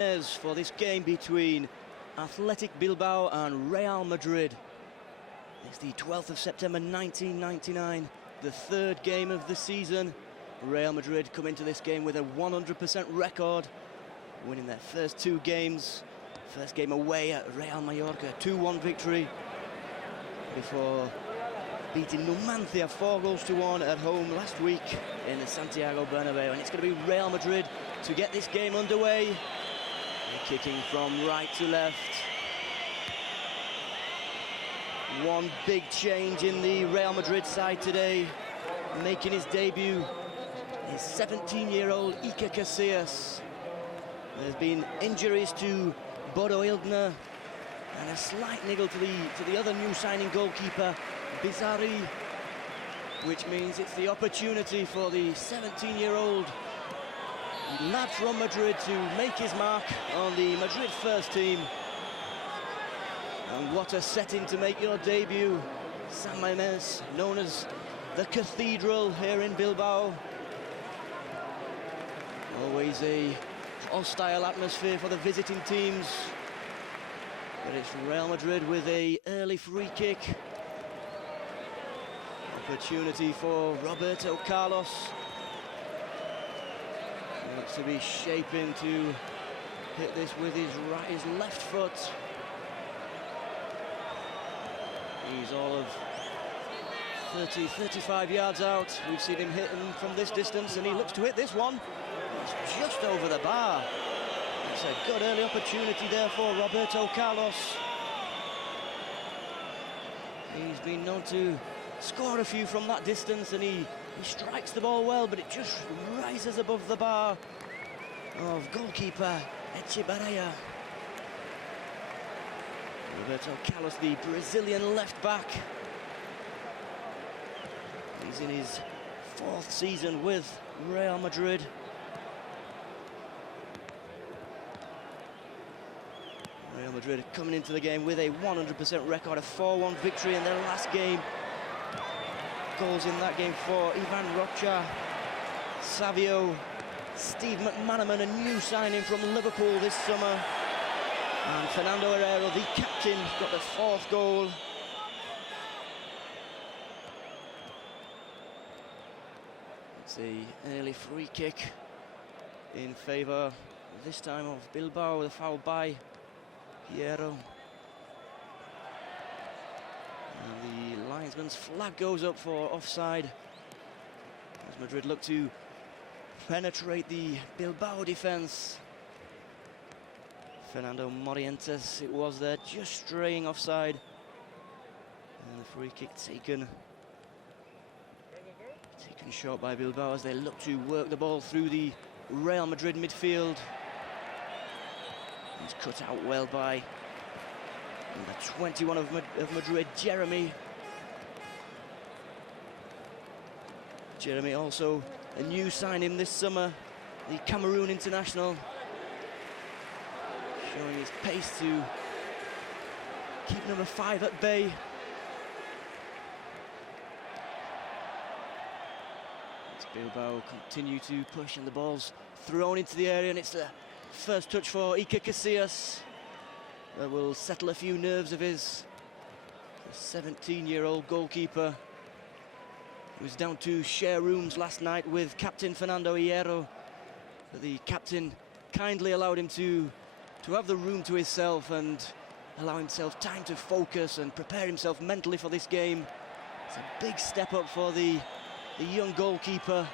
For this game between Athletic Bilbao and Real Madrid. It's the 12th of September 1999, the third game of the season. Real Madrid come into this game with a 100% record, winning their first two games. First game away at Real Mallorca, 2-1 victory, before beating Numancia 4-1 at home last week in the Santiago Bernabeu. And it's going to be Real Madrid to get this game underway. Kicking from right to left. One big change in the Real Madrid side today, making his debut is 17-year-old Iker Casillas. There's been injuries to Bodo Illner and a slight niggle to the other new signing goalkeeper, Bizarri, which means it's the opportunity for the 17-year-old lad from Madrid to make his mark on the Madrid first team. And what a setting to make your debut. San Mamés, known as the Cathedral here in Bilbao. Always a hostile atmosphere for the visiting teams. But it's Real Madrid with an early free kick. Opportunity for Roberto Carlos. Looks to be shaping to hit this with his left foot. He's all of 30, 35 yards out. We've seen him hit them from this distance, and he looks to hit this one. It's just over the bar. It's a good early opportunity there for Roberto Carlos. He's been known to score a few from that distance, and he strikes the ball well, but it just rises above the bar of goalkeeper Echevarria. Roberto Carlos, the Brazilian left back. He's in his fourth season with Real Madrid. Real Madrid coming into the game with a 100% record, a 4-1 victory in their last game. Goals in that game for Ivan Rocha, Savio, Steve McManaman, a new signing from Liverpool this summer, and Fernando Herrera, the captain, got the fourth goal. It's an early free kick in favour, this time of Bilbao, the foul by Hierro. And the linesman's flag goes up for offside as Madrid look to penetrate the Bilbao defence. Fernando Morientes, it was there, just straying offside. And the free kick taken short by Bilbao as they look to work the ball through the Real Madrid midfield. It's cut out well by number 21 of Madrid, Jeremy. Jeremy also a new signing this summer, the Cameroon international, showing his pace to keep number 5 at bay. As Bilbao continue to push and the ball's thrown into the area, and it's the first touch for Iker Casillas. That will settle a few nerves of his. The 17-year-old goalkeeper was down to share rooms last night with captain Fernando Hierro. But the captain kindly allowed him to have the room to himself and allow himself time to focus and prepare himself mentally for this game. It's a big step up for the young goalkeeper.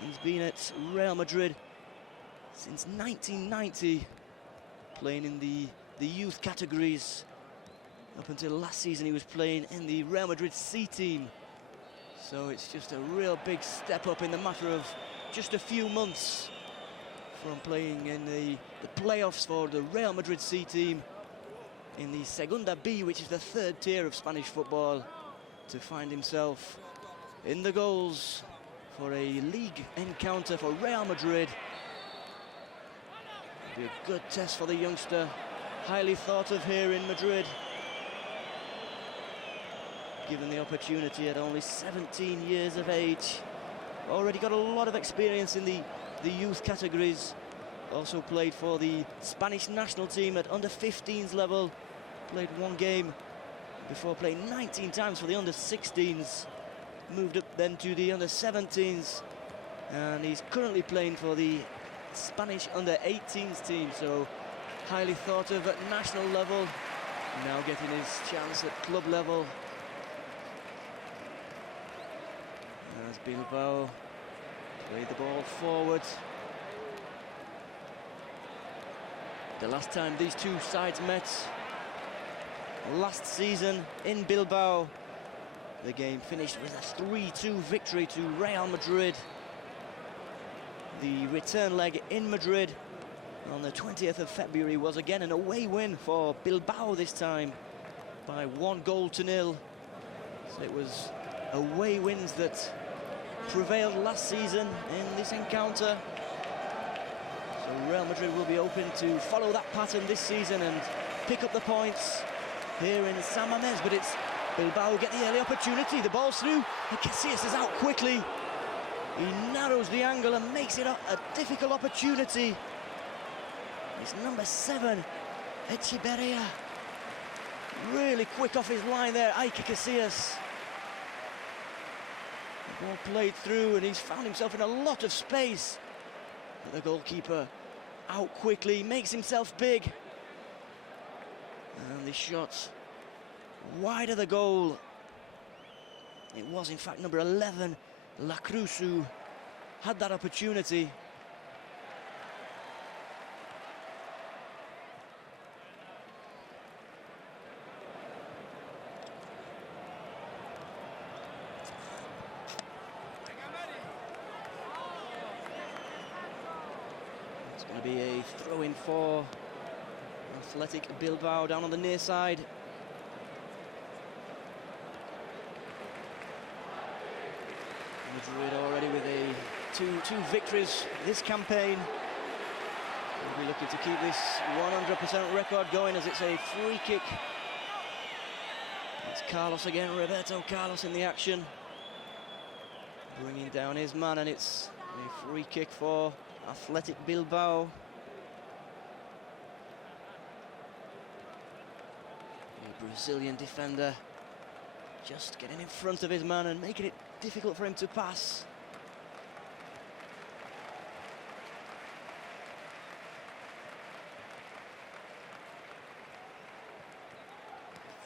He's been at Real Madrid since 1990, playing in the youth categories. Up until last season, he was playing in the Real Madrid C team. So it's just a real big step up in the matter of just a few months from playing in the playoffs for the Real Madrid C team in the Segunda B, which is the third tier of Spanish football, to find himself in the goals for a league encounter for Real Madrid. It'll be a good test for the youngster, highly thought of here in Madrid. Given the opportunity at only 17 years of age. Already got a lot of experience in the youth categories. Also played for the Spanish national team at under-15s level. Played one game before playing 19 times for the under-16s. Moved up then to the under-17s. And he's currently playing for the Spanish under-18s team. So highly thought of at national level. Now getting his chance at club level. As Bilbao played the ball forward. The last time these two sides met, last season in Bilbao, the game finished with a 3-2 victory to Real Madrid. The return leg in Madrid on the 20th of February was again an away win for Bilbao, this time by 1-0. So it was away wins that prevailed last season in this encounter. So Real Madrid will be open to follow that pattern this season and pick up the points here in San Mamés, but it's Bilbao who get the early opportunity. The ball's through, and Casillas is out quickly. He narrows the angle and makes it a difficult opportunity. It's number 7, Echeverria. Really quick off his line there, Iker Casillas. The ball played through, and he's found himself in a lot of space. But the goalkeeper out quickly, makes himself big. And the shot wide of the goal. It was in fact number 11, La Cruz, who had that opportunity. It's going to be a throw-in for Athletic Bilbao down on the near side. Madrid already with two victories this campaign. We'll be looking to keep this 100% record going, as it's a free kick. It's Carlos again, Roberto Carlos in the action. Bringing down his man, and it's a free kick for Athletic Bilbao. The Brazilian defender just getting in front of his man and making it difficult for him to pass.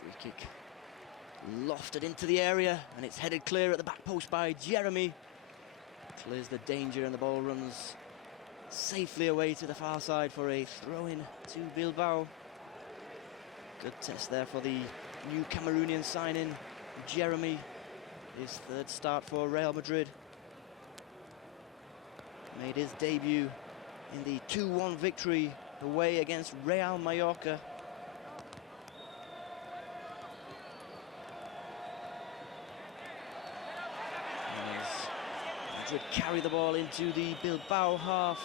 Free kick lofted into the area, and it's headed clear at the back post by Jeremy. Clears the danger, and the ball runs safely away to the far side for a throw-in to Bilbao. Good test there for the new Cameroonian signing, Jeremy. His third start for Real Madrid. Made his debut in the 2-1 victory away against Real Mallorca. As Madrid carry the ball into the Bilbao half,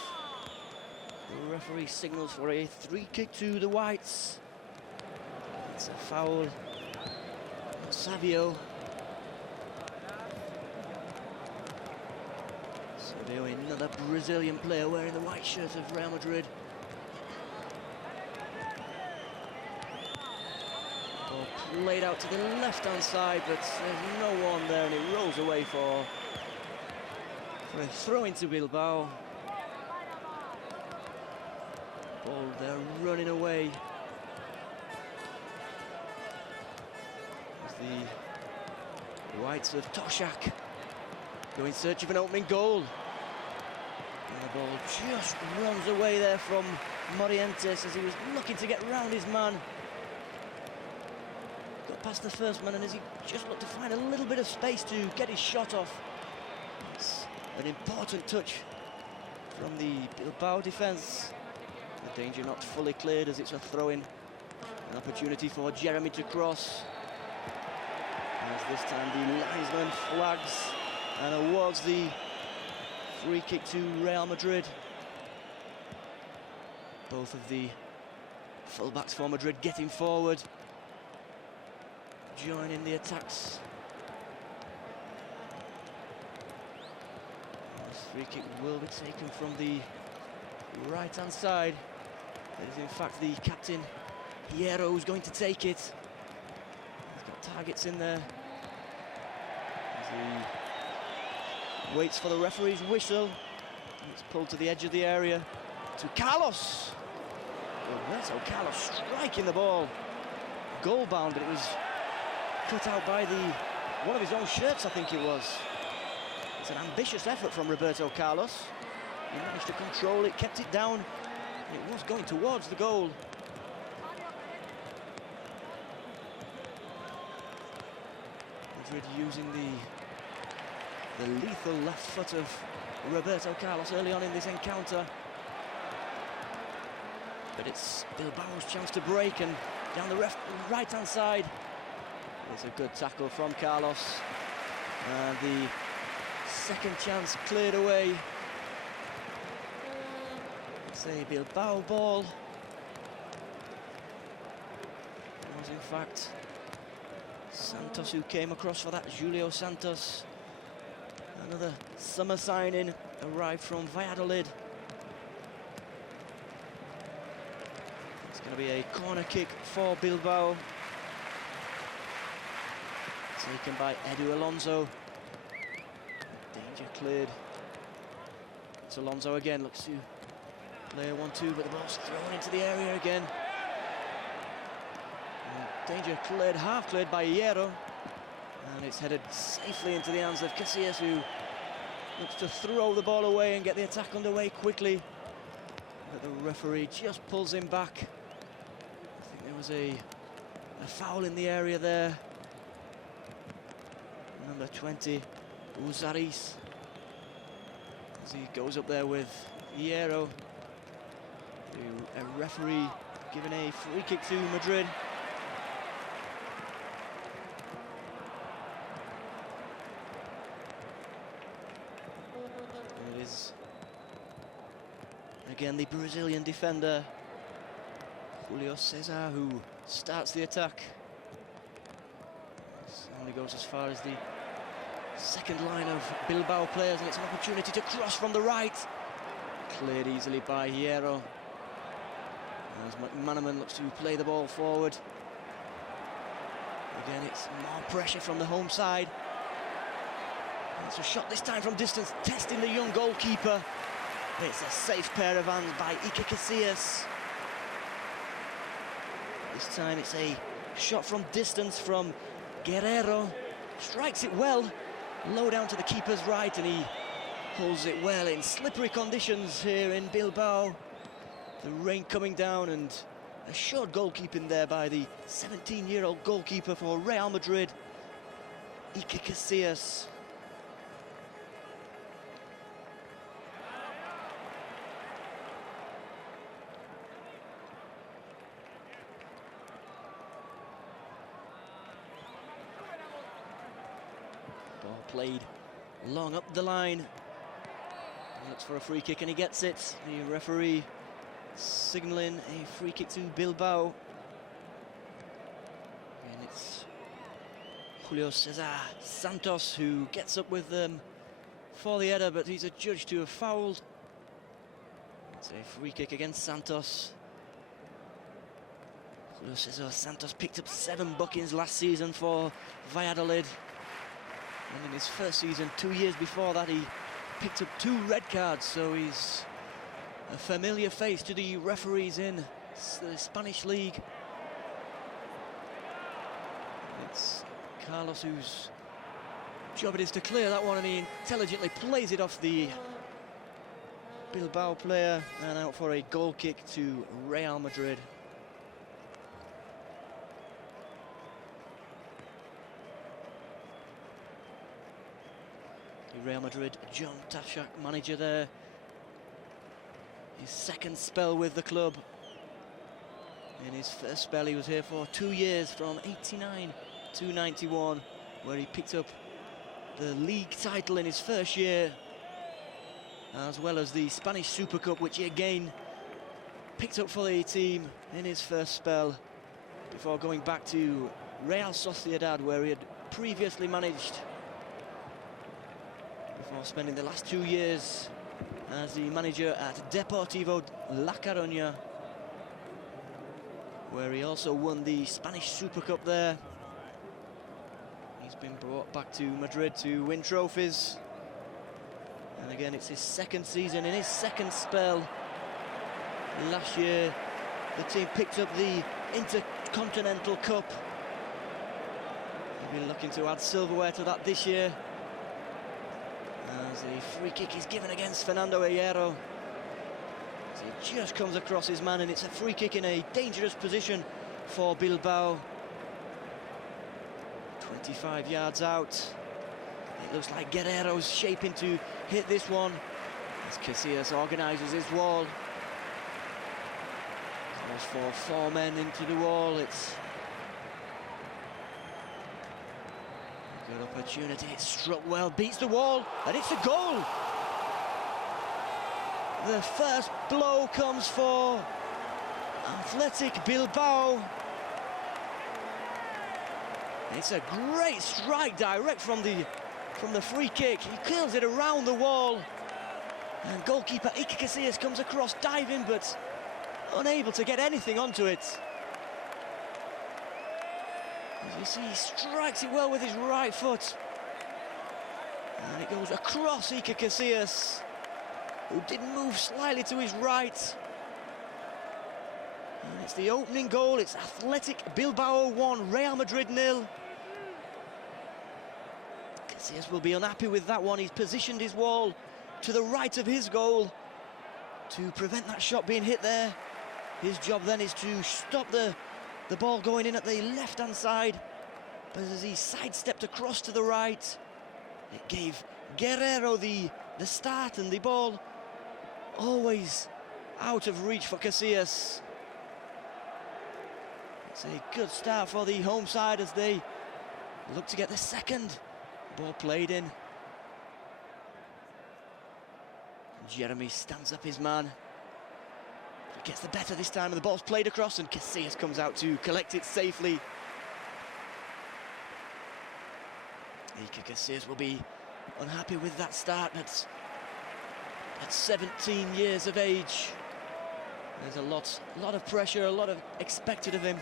the referee signals for a free kick to the Whites. It's a foul. Savio. Another Brazilian player wearing the white shirt of Real Madrid. Ball played out to the left-hand side, but there's no one there, and it rolls away for a throw into Bilbao. Ball there running away. As the Whites of Toshak go in search of an opening goal. And the ball just runs away there from Morientes as he was looking to get round his man. Got past the first man, and as he just looked to find a little bit of space to get his shot off. It's an important touch from the Bilbao defence. The danger not fully cleared as it's a throw-in. An opportunity for Jeremy to cross. As this time the linesman flags and awards the free kick to Real Madrid. Both of the fullbacks for Madrid getting forward, joining the attacks. This free kick will be taken from the right-hand side. It is in fact the captain, Hierro, who's going to take it. He's got targets in there. As he waits for the referee's whistle. It's pulled to the edge of the area to Carlos. Roberto Carlos striking the ball. Goal bound, but it was cut out by one of his own shirts, I think it was. It's an ambitious effort from Roberto Carlos. He managed to control it, kept it down. It was going towards the goal. Madrid using the lethal left foot of Roberto Carlos early on in this encounter. But it's Bilbao's chance to break, and down the right-hand side. It's a good tackle from Carlos. And the second chance cleared away. It's a Bilbao ball. It was in fact Santos who came across for that. Julio Santos. Another summer signing arrived from Valladolid. It's going to be a corner kick for Bilbao. Taken by Edu Alonso. Danger cleared. It's Alonso again, looks to play a 1-2, but the ball's thrown into the area again. And danger cleared, half cleared by Hierro. And it's headed safely into the hands of Casillas, who looks to throw the ball away and get the attack underway quickly. But the referee just pulls him back. I think there was a foul in the area there. Number 20, Uzaris, as he goes up there with Hierro. A referee giving a free kick to Madrid. And it is again the Brazilian defender, Julio César, who starts the attack. This only goes as far as the second line of Bilbao players, and it's an opportunity to cross from the right. Cleared easily by Hierro. As McManaman looks to play the ball forward. Again, it's more pressure from the home side. And it's a shot this time from distance, testing the young goalkeeper. It's a safe pair of hands by Iker Casillas. This time it's a shot from distance from Guerrero. Strikes it well, low down to the keeper's right, and he holds it well in slippery conditions here in Bilbao. The rain coming down, and a short goalkeeping there by the 17-year-old goalkeeper for Real Madrid, Iker Casillas. Ball played long up the line. He looks for a free kick and he gets it. The referee signalling a free kick to Bilbao. And it's Julio César Santos who gets up with them for the header, but he's adjudged to have fouled. It's a free kick against Santos. Julio César Santos picked up 7 bookings last season for Valladolid. And in his first season, 2 years before that, he picked up 2 red cards, so he's a familiar face to the referees in the Spanish league. It's Carlos whose job it is to clear that one, and he intelligently plays it off the Bilbao player and out for a goal kick to Real Madrid. The Real Madrid, John Tashak, manager there. His second spell with the club. In his first spell, he was here for 2 years, from 89 to 91, where he picked up the league title in his first year, as well as the Spanish Super Cup, which he again picked up for the team in his first spell, before going back to Real Sociedad, where he had previously managed, before spending the last 2 years as the manager at Deportivo La Coruña, where he also won the Spanish Super Cup there. He's been brought back to Madrid to win trophies. And again, it's his second season, in his second spell. Last year, the team picked up the Intercontinental Cup. They've been looking to add silverware to that this year. As the free kick is given against Fernando Hierro. As he just comes across his man, and it's a free kick in a dangerous position for Bilbao. 25 yards out. It looks like Guerrero's shaping to hit this one as Casillas organises his wall. Calls for 4 men into the wall. It's a good opportunity. It's struck well, beats the wall, and it's a goal. The first blow comes for Athletic Bilbao. It's a great strike direct from the free kick. He kills it around the wall. And goalkeeper Iker Casillas comes across diving, but unable to get anything onto it. As you see, he strikes it well with his right foot. And it goes across Iker Casillas, who did move slightly to his right. And it's the opening goal. It's Athletic Bilbao 1, Real Madrid 0. Casillas will be unhappy with that one. He's positioned his wall to the right of his goal to prevent that shot being hit there. His job then is to stop the ball going in at the left-hand side. But as he sidestepped across to the right, it gave Guerrero the start, and the ball always out of reach for Casillas. It's a good start for the home side as they look to get the second. Ball played in. Jeremy stands up his man. He gets the better this time, and the ball's played across, and Casillas comes out to collect it safely. Iker Casillas will be unhappy with that start at 17 years of age. There's a lot of pressure, a lot of expected of him.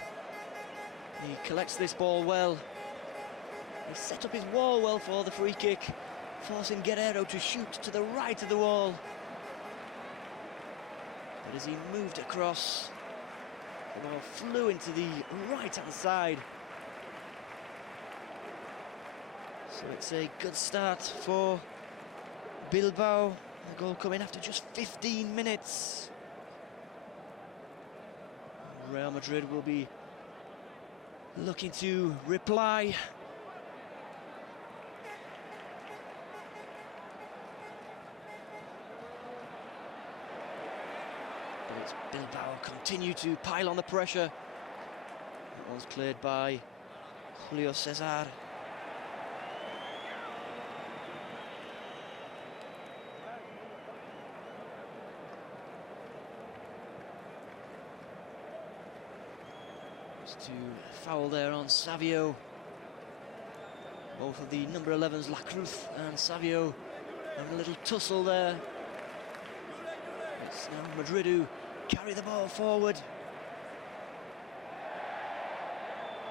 He collects this ball well. He set up his wall well for the free kick, forcing Guerrero to shoot to the right of the wall. But as he moved across, the ball flew into the right-hand side. So it's a good start for Bilbao. The goal coming after just 15 minutes. Real Madrid will be looking to reply. But it's Bilbao continue to pile on the pressure. That was cleared by Julio Cesar. To foul there on Savio. Both of the number 11s, La Cruz and Savio, having a little tussle there. It's now Madrid who carry the ball forward.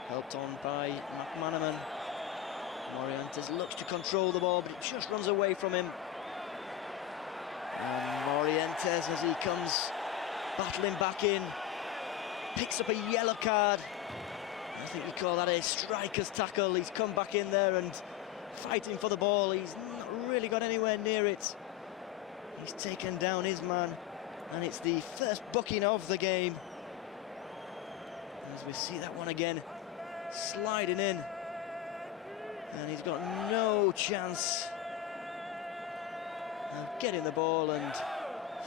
Helped on by McManaman. Morientes looks to control the ball, but it just runs away from him. And Morientes, as he comes battling back in, picks up a yellow card. I think you call that a striker's tackle. He's come back in there and fighting for the ball. He's not really got anywhere near it. He's taken down his man, and it's the first booking of the game. As we see that one again, sliding in, and he's got no chance of getting the ball, and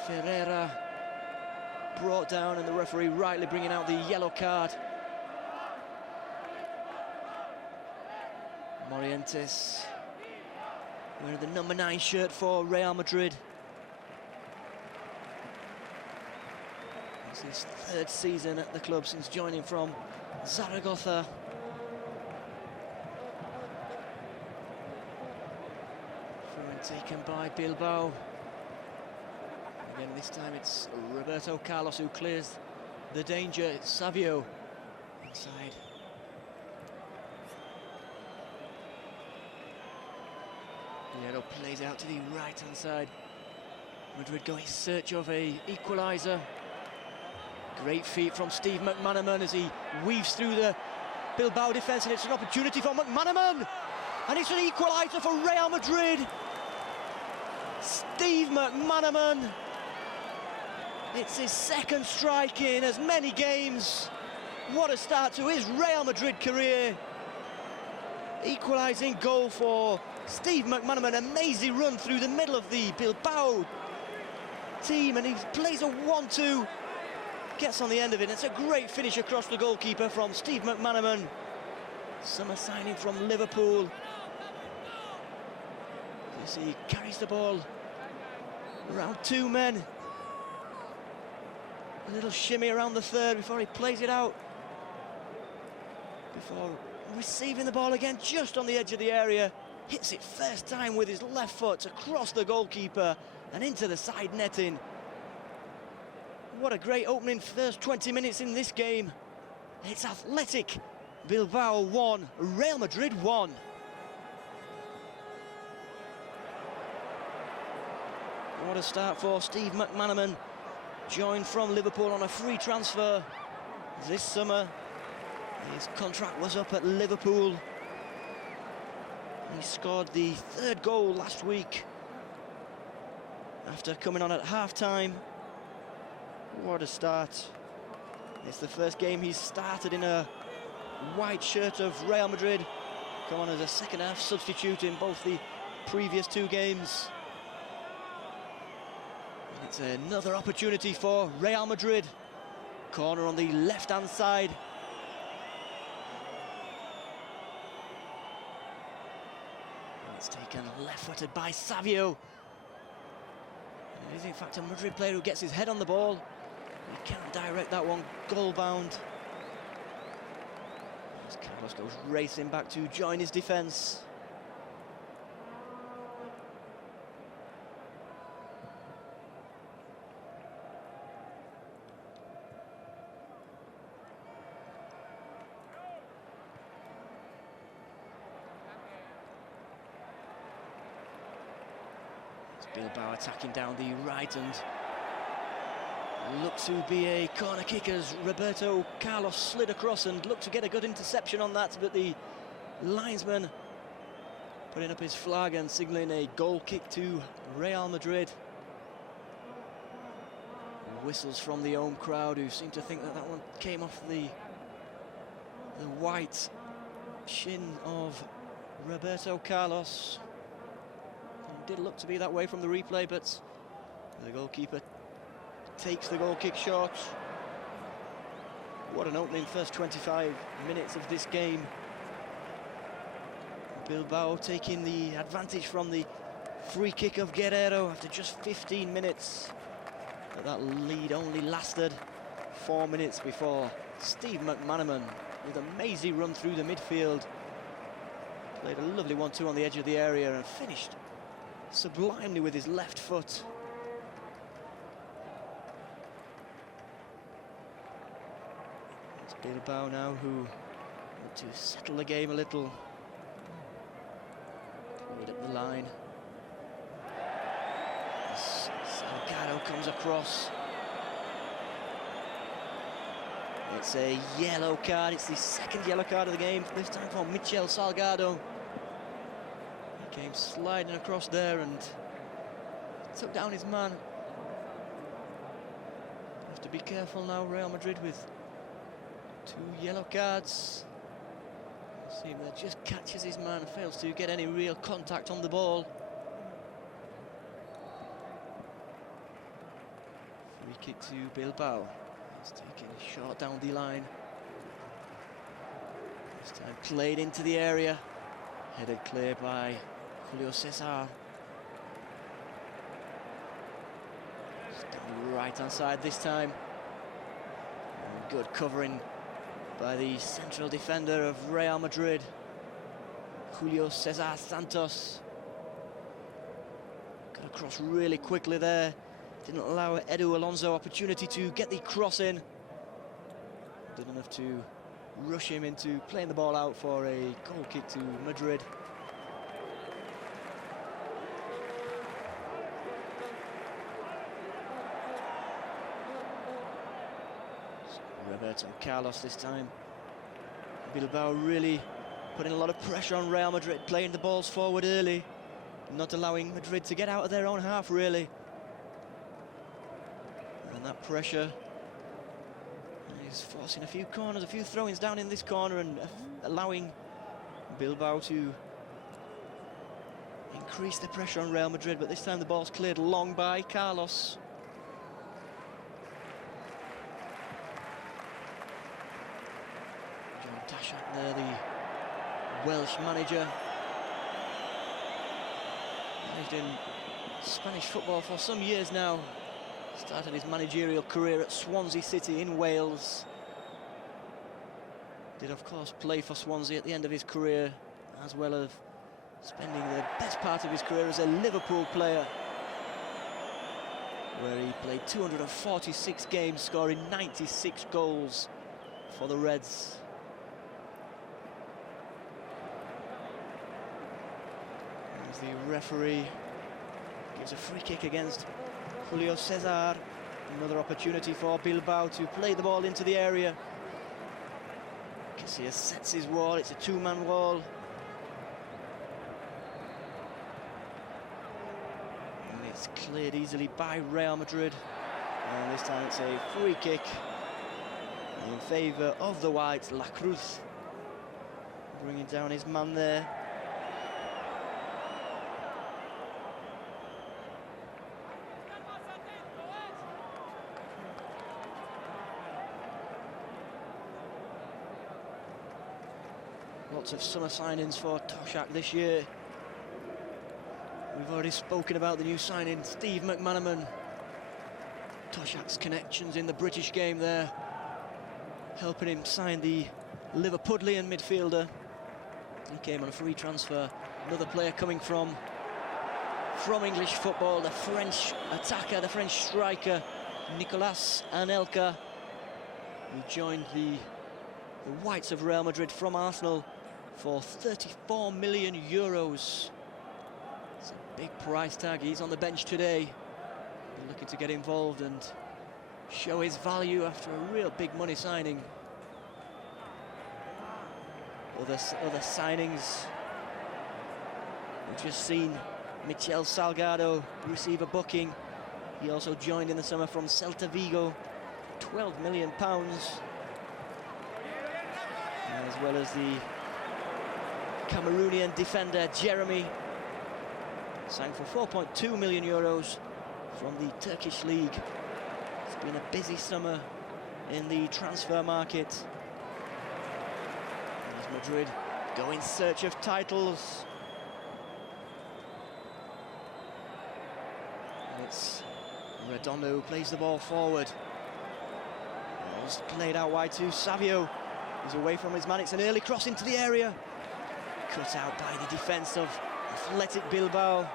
Ferreira brought down, and the referee rightly bringing out the yellow card. Morientes wearing the number 9 shirt for Real Madrid. It's his 3rd season at the club since joining from Zaragoza. Through and taken by Bilbao. Again, this time it's Roberto Carlos who clears the danger. It's Savio inside. Piero plays out to the right-hand side. Madrid go in search of a equaliser. Great feat from Steve McManaman as he weaves through the Bilbao defence, and it's an opportunity for McManaman! And it's an equaliser for Real Madrid! Steve McManaman! It's his second strike in as many games. What a start to his Real Madrid career. Equalising goal for Steve McManaman. Amazing run through the middle of the Bilbao team, and he plays a 1-2. Gets on the end of it. It's a great finish across the goalkeeper from Steve McManaman. Summer signing from Liverpool. You see, he carries the ball around two men. A little shimmy around the third before he plays it out. Before receiving the ball again, just on the edge of the area. Hits it first time with his left foot across the goalkeeper and into the side netting. What a great opening first 20 minutes in this game. It's Athletic Bilbao 1, Real Madrid 1. What a start for Steve McManaman. Joined from Liverpool on a free transfer this summer. His contract was up at Liverpool. He scored the third goal last week after coming on at half-time. What a start. It's the first game he's started in a white shirt of Real Madrid. Come on as a second-half substitute in both the previous two games. And it's another opportunity for Real Madrid. Corner on the left-hand side. And it's taken left-footed by Savio. It is in fact a Madrid player who gets his head on the ball. He can't direct that one, goal-bound. As Carlos goes racing back to join his defence. Bilbao attacking down the right and looked to be a corner kick as Roberto Carlos slid across and looked to get a good interception on that, but the linesman putting up his flag and signalling a goal kick to Real Madrid. Whistles from the home crowd, who seem to think that that one came off the white shin of Roberto Carlos. It did look to be that way from the replay, but the goalkeeper takes the goal kick short. What an opening first 25 minutes of this game. Bilbao taking the advantage from the free kick of Guerrero after just 15 minutes. But that lead only lasted 4 minutes before Steve McManaman, with an amazing run through the midfield, played a lovely 1-2 on the edge of the area and finished sublimely with his left foot. It's Bilbao now who want to settle the game a little. Lead up the line. Salgado comes across. It's a yellow card. It's the second yellow card of the game, this time for Michel Salgado. He came sliding across there and took down his man. Have to be careful now, Real Madrid, with 2 yellow cards. See that just catches his man, fails to get any real contact on the ball. Free kick to Bilbao. It's taken short down the line. This time played into the area. Headed clear by Julio Cesar. Down the right-hand side this time. And good covering by the central defender of Real Madrid, Julio Cesar Santos. Got across really quickly there. Didn't allow Edu Alonso opportunity to get the cross in. Did enough to rush him into playing the ball out for a goal kick to Madrid. Roberto Carlos this time. Bilbao really putting a lot of pressure on Real Madrid, playing the balls forward early, not allowing Madrid to get out of their own half, really. And that pressure is forcing a few corners, a few throw-ins down in this corner, and allowing Bilbao to increase the pressure on Real Madrid. But this time the ball's cleared long by Carlos. Tashak there, the Welsh manager. Managed in Spanish football for some years now. Started his managerial career at Swansea City in Wales. Did, of course, play for Swansea at the end of his career, as well as spending the best part of his career as a Liverpool player, where he played 246 games, scoring 96 goals for the Reds. As the referee gives a free kick against Julio Cesar. Another opportunity for Bilbao to play the ball into the area. Casillas sets his wall, it's a two-man wall. And it's cleared easily by Real Madrid. And this time it's a free kick in favour of the Whites. La Cruz bringing down his man there. Lots of summer signings for Toshak this year. We've already spoken about the new signing, Steve McManaman. Toshak's connections in the British game there, helping him sign the Liverpudlian midfielder. He came on a free transfer. Another player coming from English football, the French attacker, the French striker, Nicolas Anelka, who joined the Whites of Real Madrid from Arsenal for 34 million euros. It's a big price tag. He's on the bench today, looking to get involved and show his value after a real big money signing. Other signings, we've just seen Michel Salgado receive a booking. He also joined in the summer from Celta Vigo, £12 million. As well as the Cameroonian defender Jeremy, signed for 4.2 million euros from the Turkish league. It's been a busy summer in the transfer market. As Madrid go in search of titles. And it's Redondo who plays the ball forward. Ball's played out wide to Savio. He's away from his man. It's an early cross into the area. Cut out by the defence of Athletic Bilbao.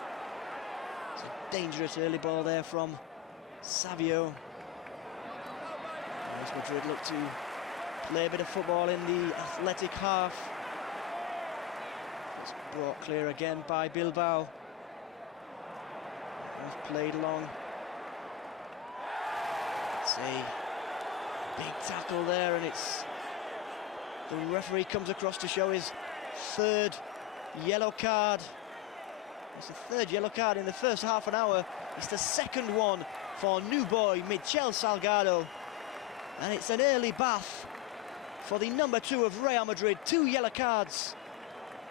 It's a dangerous early ball there from Savio. As Madrid look to play a bit of football in the Athletic half. It's brought clear again by Bilbao. It's played long. It's a big tackle there, and it's the referee comes across to show his third yellow card. It's the third yellow card in the first half an hour. It's the second one for new boy Michel Salgado. And it's an early bath for the number 2 of Real Madrid. 2 yellow cards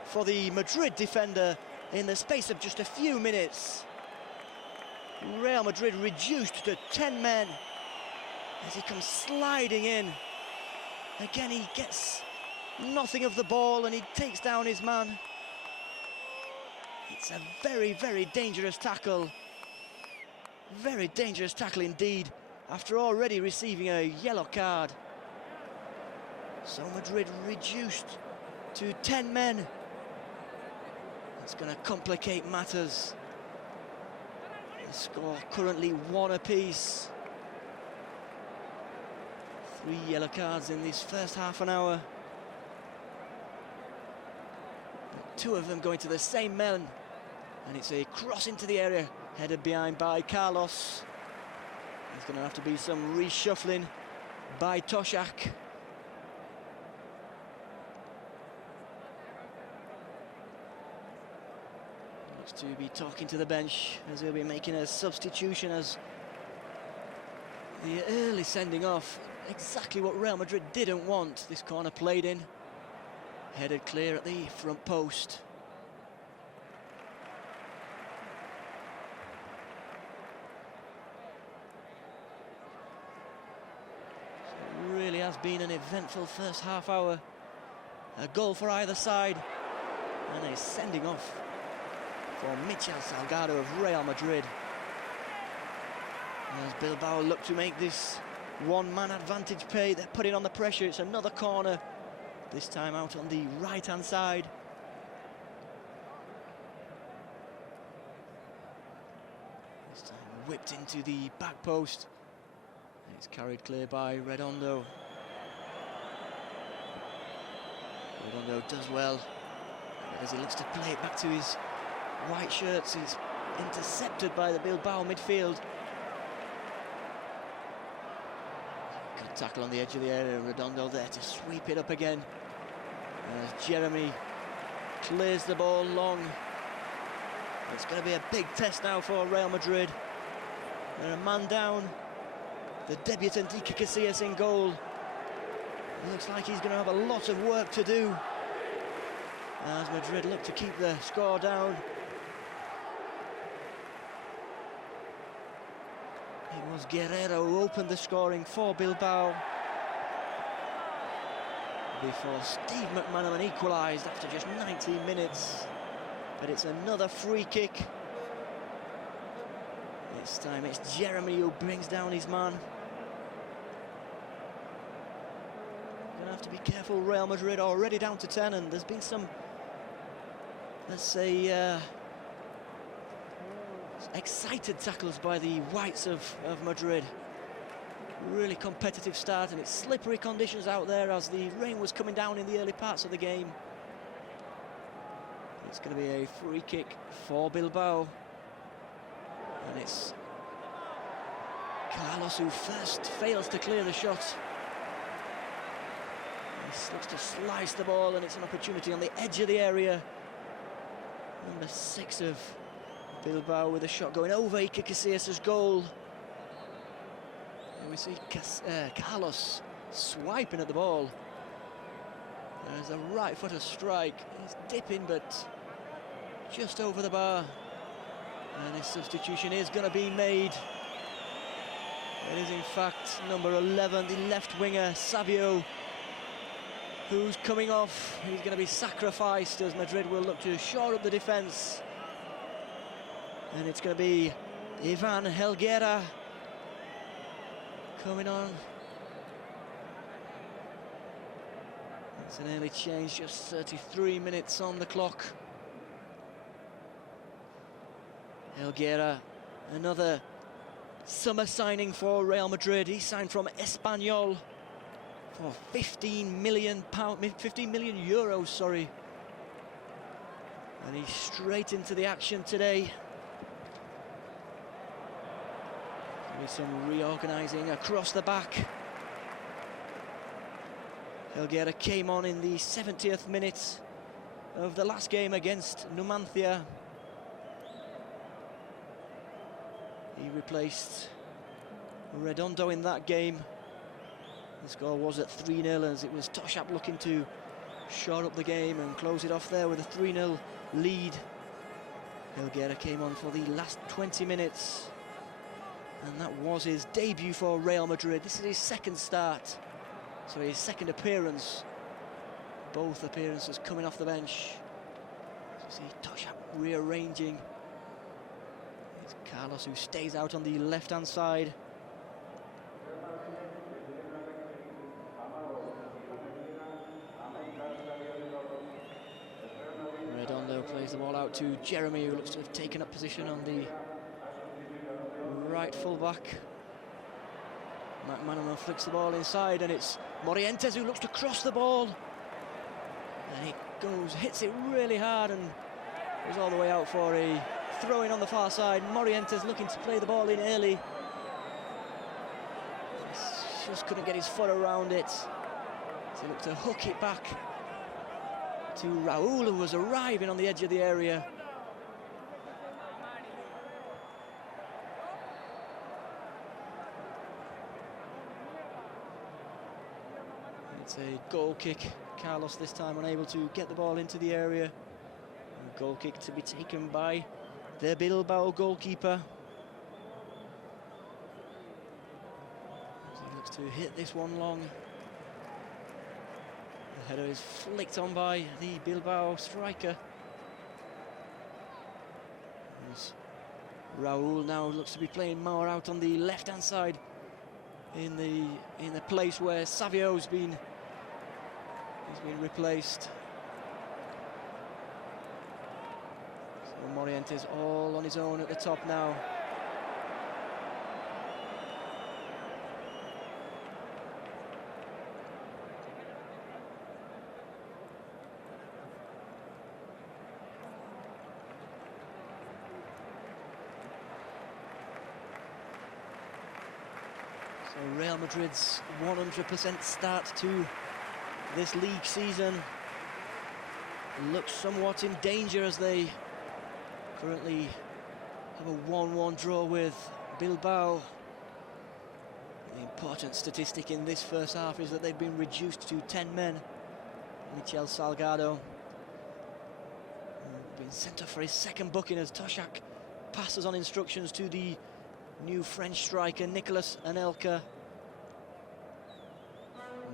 for the Madrid defender in the space of just a few minutes. Real Madrid reduced to 10 men as he comes sliding in. Again, he gets nothing of the ball and he takes down his man. It's a very, very dangerous tackle. Very dangerous tackle indeed, after already receiving a yellow card. So Madrid reduced to 10 men. It's going to complicate matters. The score currently 1 apiece. 3 yellow cards in this first half an hour. 2 of them going to the same men. And it's a cross into the area, headed behind by Carlos. There's going to have to be some reshuffling by Toshak. Looks to be talking to the bench as he'll be making a substitution, as the early sending off, exactly what Real Madrid didn't want. This corner played in, headed clear at the front post. Really has been an eventful first half hour. A goal for either side and a sending off for Michel Salgado of Real Madrid. As Bilbao look to make this one-man advantage pay, they're putting on the pressure. It's another corner, this time out on the right-hand side. This time whipped into the back post. It's carried clear by Redondo. Redondo does well as he looks to play it back to his white shirts. He's intercepted by the Bilbao midfield. Good tackle on the edge of the area. Redondo there to sweep it up again as Jeremy clears the ball long. It's going to be a big test now for Real Madrid. They're a man down. The debutant Iker Casillas in goal. It looks like he's going to have a lot of work to do as Madrid look to keep the score down. It was Guerrero who opened the scoring for Bilbao before Steve McManaman equalised after just 19 minutes. But it's another free kick. This time it's Jeremy who brings down his man. Gonna have to be careful. Real Madrid already down to 10, and there's been some, let's say, excited tackles by the whites of Madrid. Really competitive start, and it's slippery conditions out there as the rain was coming down in the early parts of the game. It's going to be a free kick for Bilbao, and it's Carlos who first fails to clear the shot. He looks to slice the ball, and it's an opportunity on the edge of the area. Number 6 of Bilbao with a shot going over Iker Casillas' goal. And we see Carlos swiping at the ball. There's a right-footed strike. He's dipping, but just over the bar. And his substitution is going to be made. It is, in fact, number 11, the left winger, Savio, who's coming off. He's going to be sacrificed as Madrid will look to shore up the defence. And it's going to be Ivan Helguera coming on. It's an early change, just 33 minutes on the clock. Helguera, another summer signing for Real Madrid. He signed from Espanyol for €15 million, sorry. And he's straight into the action today. With some reorganising across the back. Helguera came on in the 70th minute of the last game against Numancia. He replaced Redondo in that game. The score was at 3-0 as it was Toshak looking to shore up the game and close it off there with a 3-0 lead. Helguera came on for the last 20 minutes. And that was his debut for Real Madrid. This is his second start, so his second appearance. Both appearances coming off the bench. So you see Toshak rearranging. It's Carlos who stays out on the left-hand side. Redondo plays the ball out to Jeremy, who looks to have taken up position on the full-back. McManaman flicks the ball inside, and it's Morientes who looks to cross the ball. And it hits it really hard and goes all the way out for a throw-in on the far side. Morientes looking to play the ball in early. Just couldn't get his foot around it. So he looked to hook it back to Raul, who was arriving on the edge of the area. It's a goal kick. Carlos this time unable to get the ball into the area. A goal kick to be taken by the Bilbao goalkeeper. He looks to hit this one long. The header is flicked on by the Bilbao striker. As Raul now looks to be playing more out on the left-hand side in the place where Savio's been replaced. So Morientes all on his own at the top now. So Real Madrid's 100% start to this league season looks somewhat in danger as they currently have a 1-1 draw with Bilbao. The important statistic in this first half is that they've been reduced to 10 men. Michel Salgado been sent off for his second booking as Toshak passes on instructions to the new French striker Nicolas Anelka.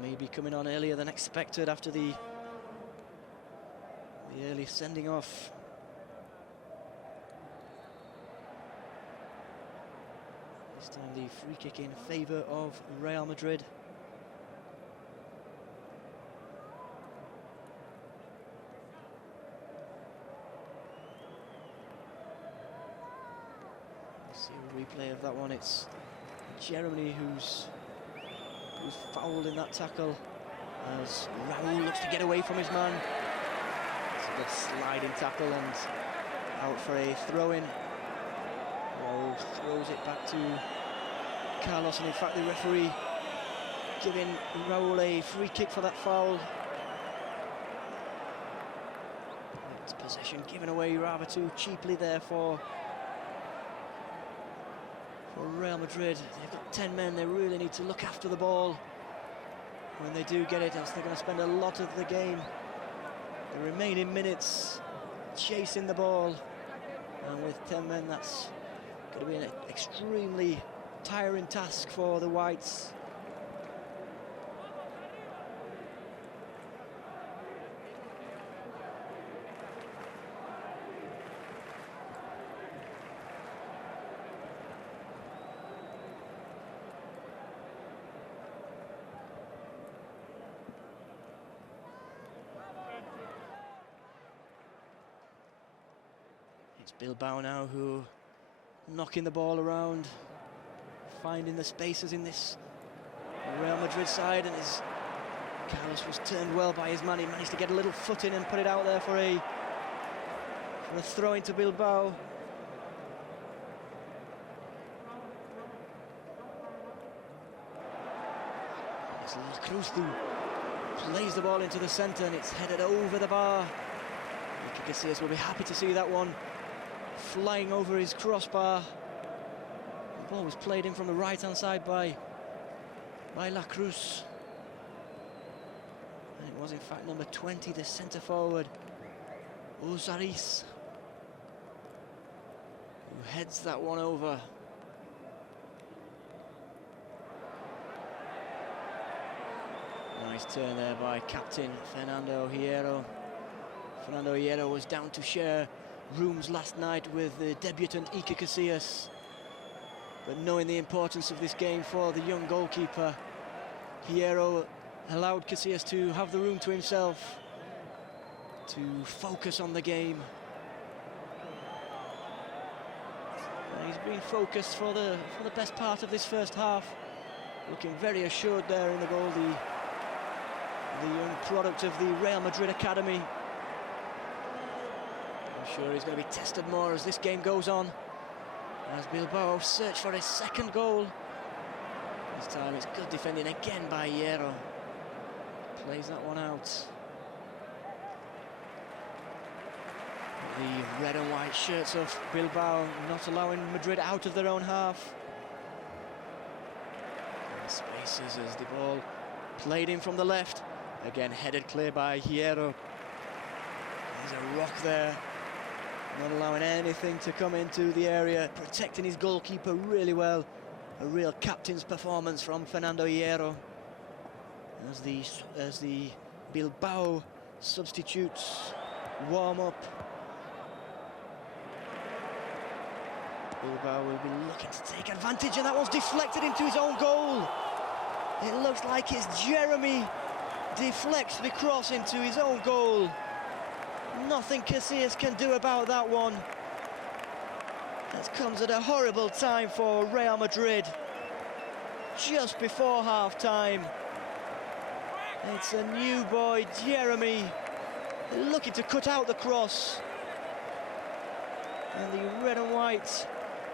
Maybe coming on earlier than expected after the early sending off. This time the free kick in favour of Real Madrid. Let's see a replay of that one. It's Jeremy who's fouled in that tackle as Raul looks to get away from his man. It's a good sliding tackle and out for a throw-in. Raul throws it back to Carlos, and in fact the referee giving Raul a free kick for that foul. It's possession given away rather too cheaply there for Real Madrid. They've got 10 men, they really need to look after the ball when they do get it, else they're going to spend a lot of the game, the remaining minutes, chasing the ball. And with 10 men, that's going to be an extremely tiring task for the Whites. It's Bilbao now who knocking the ball around, finding the spaces in this Real Madrid side, and as Carlos was turned well by his man, he managed to get a little foot in and put it out there for a throw into Bilbao. It's La Cruz who plays the ball into the centre, and it's headed over the bar. Iker Casillas will be happy to see that one flying over his crossbar. The ball was played in from the right-hand side by La Cruz. And it was in fact number 20, the centre-forward, Ozaris, who heads that one over. Nice turn there by captain Fernando Hierro. Fernando Hierro was down to share rooms last night with the debutant Iker Casillas, but knowing the importance of this game for the young goalkeeper, Hierro allowed Casillas to have the room to himself, to focus on the game. And He's been focused for the best part of this first half. Looking very assured there in the goal, the young product of the Real Madrid academy. I'm sure he's going to be tested more as this game goes on, as Bilbao search for his second goal. This time it's good defending again by Hierro. Plays that one out. The red and white shirts of Bilbao not allowing Madrid out of their own half. And spaces as the ball played in from the left. Again headed clear by Hierro. There's a rock there. Not allowing anything to come into the area. Protecting his goalkeeper really well. A real captain's performance from Fernando Hierro. As the Bilbao substitutes warm up. Bilbao will be looking to take advantage, and that one's deflected into his own goal. It looks like it's Jeremy deflects the cross into his own goal. Nothing Casillas can do about that one. That comes at a horrible time for Real Madrid. Just before half-time. It's a new boy, Jeremy, looking to cut out the cross. And the red and white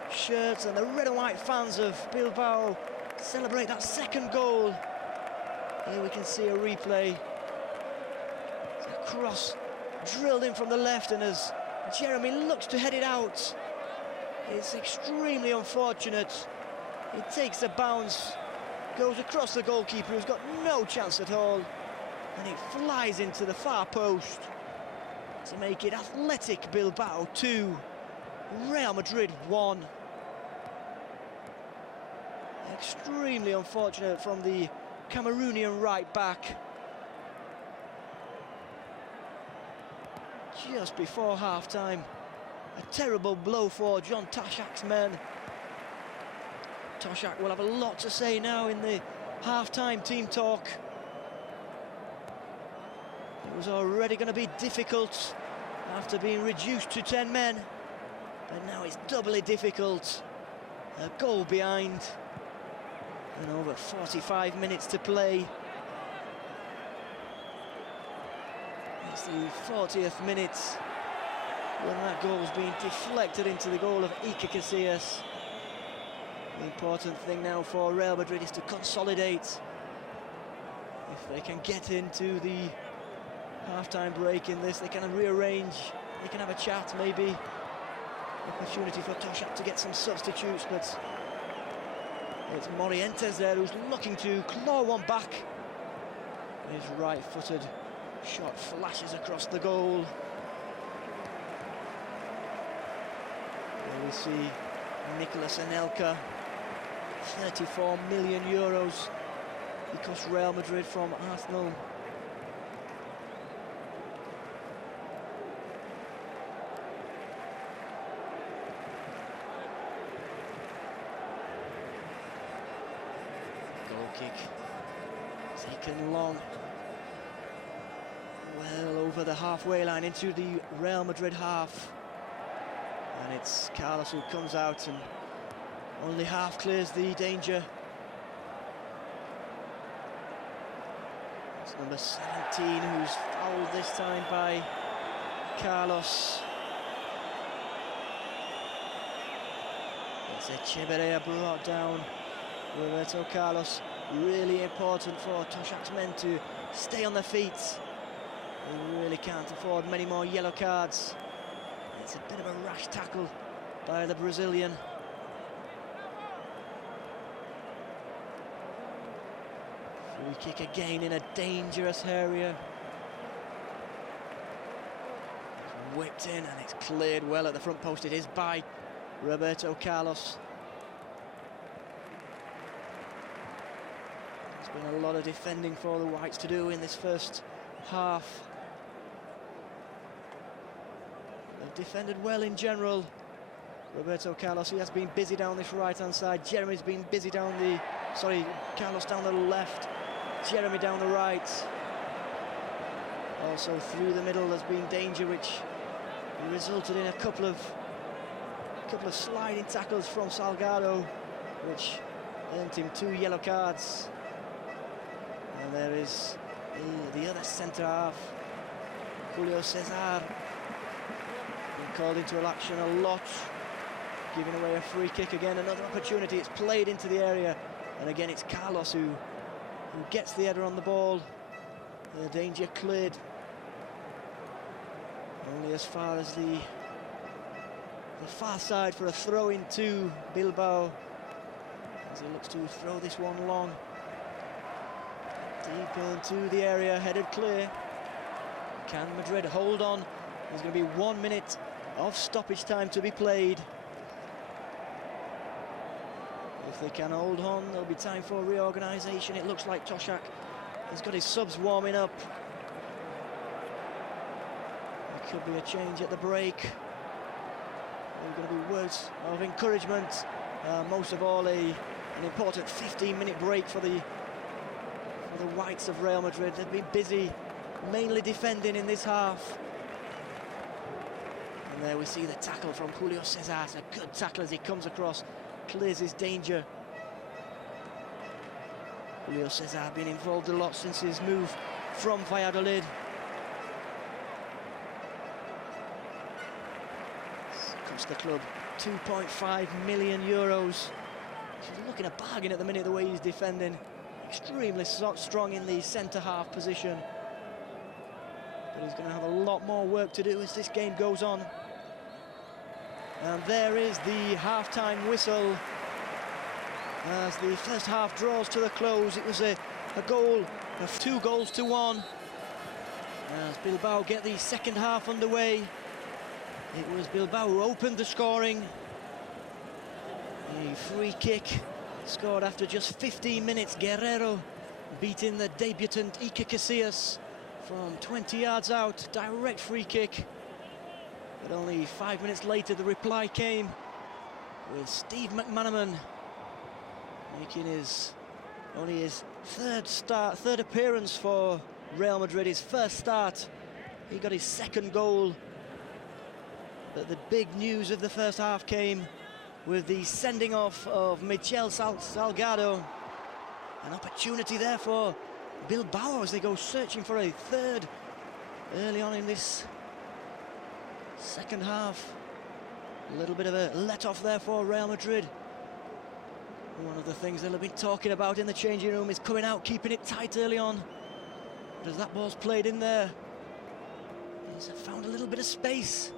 shirts and the red and white fans of Bilbao celebrate that second goal. Here we can see a replay. It's a cross drilled in from the left, and as Jeremy looks to head it out, it's extremely unfortunate. It takes a bounce, goes across the goalkeeper, who's got no chance at all, and it flies into the far post to make it Athletic Bilbao 2, Real Madrid 1. Extremely unfortunate from the Cameroonian right back. Just before half-time, a terrible blow for John Toshak's men. Toshak will have a lot to say now in the half-time team talk. It was already going to be difficult after being reduced to 10 men, but now it's doubly difficult. A goal behind and over 45 minutes to play. It's the 40th minute when that goal was being deflected into the goal of Iker Casillas. The important thing now for Real Madrid is to consolidate. If they can get into the half-time break in this, they can rearrange, they can have a chat, maybe. Opportunity for Toshak to get some substitutes, but it's Morientes there who's looking to claw one back. His right-footed shot flashes across the goal. There we see Nicolas Anelka, 34 million euros. He cost Real Madrid from Arsenal. Goal kick taken long, well over the halfway line into the Real Madrid half. And it's Carlos who comes out and only half clears the danger. It's number 17 who's fouled this time by Carlos. It's Echeverria brought down Roberto Carlos. Really important for Toshak's men to stay on their feet. They really can't afford many more yellow cards. It's a bit of a rash tackle by the Brazilian. Free kick again in a dangerous area. It's whipped in and it's cleared well at the front post. It is by Roberto Carlos. There's been a lot of defending for the Whites to do in this first half. They've defended well in general. Roberto Carlos, he has been busy down this right-hand side. Jeremy's been busy down the... Sorry, Carlos down the left. Jeremy down the right. Also through the middle there's been danger, which resulted in a couple of A couple of sliding tackles from Salgado, which earned him 2 yellow cards. And there is the other centre-half, Julio Cesar, being called into action a lot, giving away a free kick again. Another opportunity, it's played into the area, and again it's Carlos who gets the header on the ball. The danger cleared only as far as the far side for a throw into Bilbao, as he looks to throw this one long deep into the area, headed clear. Can Madrid hold on? There's going to be 1 minute of stoppage time to be played. If they can hold on, there'll be time for reorganisation. It looks like Toshak has got his subs warming up. There could be a change at the break. There are going to be words of encouragement. Most of all, an important 15-minute break for the Whites of Real Madrid. They've been busy, mainly defending in this half. And there we see the tackle from Julio Cesar. It's a good tackle as he comes across, clears his danger. Julio Cesar been involved a lot since his move from Valladolid. It's cost the club €2.5 million. He's looking a bargain at the minute, the way he's defending. Extremely strong in the centre-half position. But he's going to have a lot more work to do as this game goes on. And there is the half-time whistle as the first half draws to the close. It was a goal of 2 goals to 1. As Bilbao get the second half underway, it was Bilbao who opened the scoring. A free kick scored after just 15 minutes. Guerrero beating the debutant Iker Casillas from 20 yards out. Direct free kick. But only 5 minutes later, the reply came with Steve McManaman making only his third appearance for Real Madrid, his first start. He got his second goal. But the big news of the first half came with the sending off of Michel Salgado. An opportunity there for Bilbao as they go searching for a third early on in this second half. A little bit of a let-off there for Real Madrid. One of the things they'll have been talking about in the changing room is coming out, keeping it tight early on. But as that ball's played in there, he's found a little bit of space.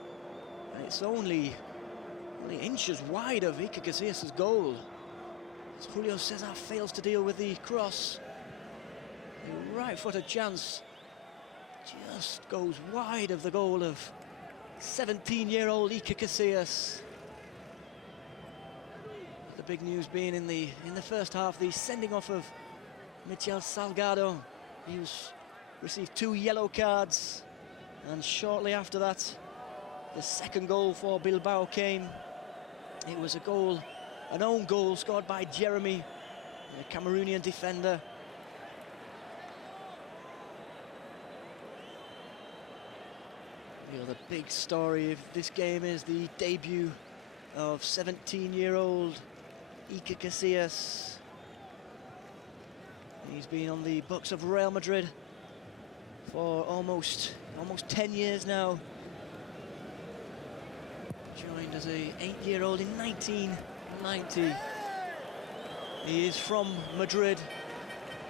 And it's only inches wide of Iker Casillas' goal. As Julio Cesar fails to deal with the cross. The right-footed chance just goes wide of the goal of 17-year-old Iker Casillas. The big news being in the first half, the sending off of Michel Salgado. He received 2 yellow cards, and shortly after that, the second goal for Bilbao came. It was an own goal scored by Jeremy, a Cameroonian defender. The other big story of this game is the debut of 17-year-old Iker Casillas. He's been on the books of Real Madrid for almost 10 years now. Joined as a 8-year-old in 1990. He is from Madrid,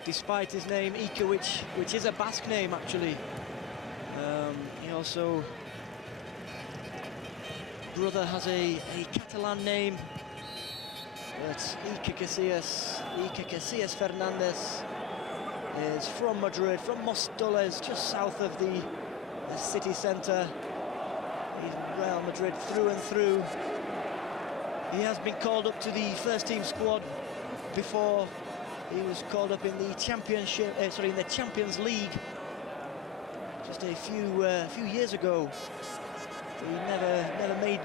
despite his name Iker, which is a Basque name actually. He also, brother has a Catalan name, but Iker Casillas Fernandez is from Madrid, from Mostoles, just south of the city centre. He's Real Madrid through and through. He has been called up to the first team squad before. He was called up in the championship, in the Champions League just a few years ago. He never made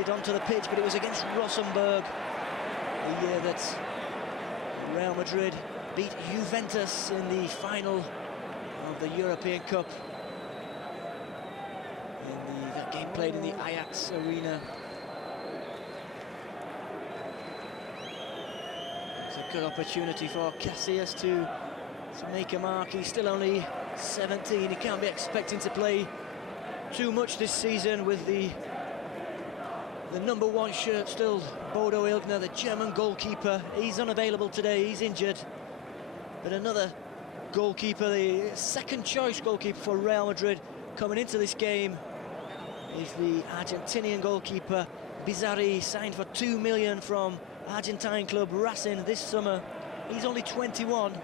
it onto the pitch, but it was against Rosenborg, the year that Real Madrid beat Juventus in the final of the European Cup. That game played in the Ajax Arena. good opportunity for Casillas to make a mark. He's still only 17. He can't be expecting to play too much this season with the number 1 shirt still. Bodo Illgner, the German goalkeeper, he's unavailable today, he's injured. But another goalkeeper, the second choice goalkeeper for Real Madrid coming into this game, is the Argentinian goalkeeper Bizzarri, signed for 2 million from Argentine club Racing this summer. He's only 21.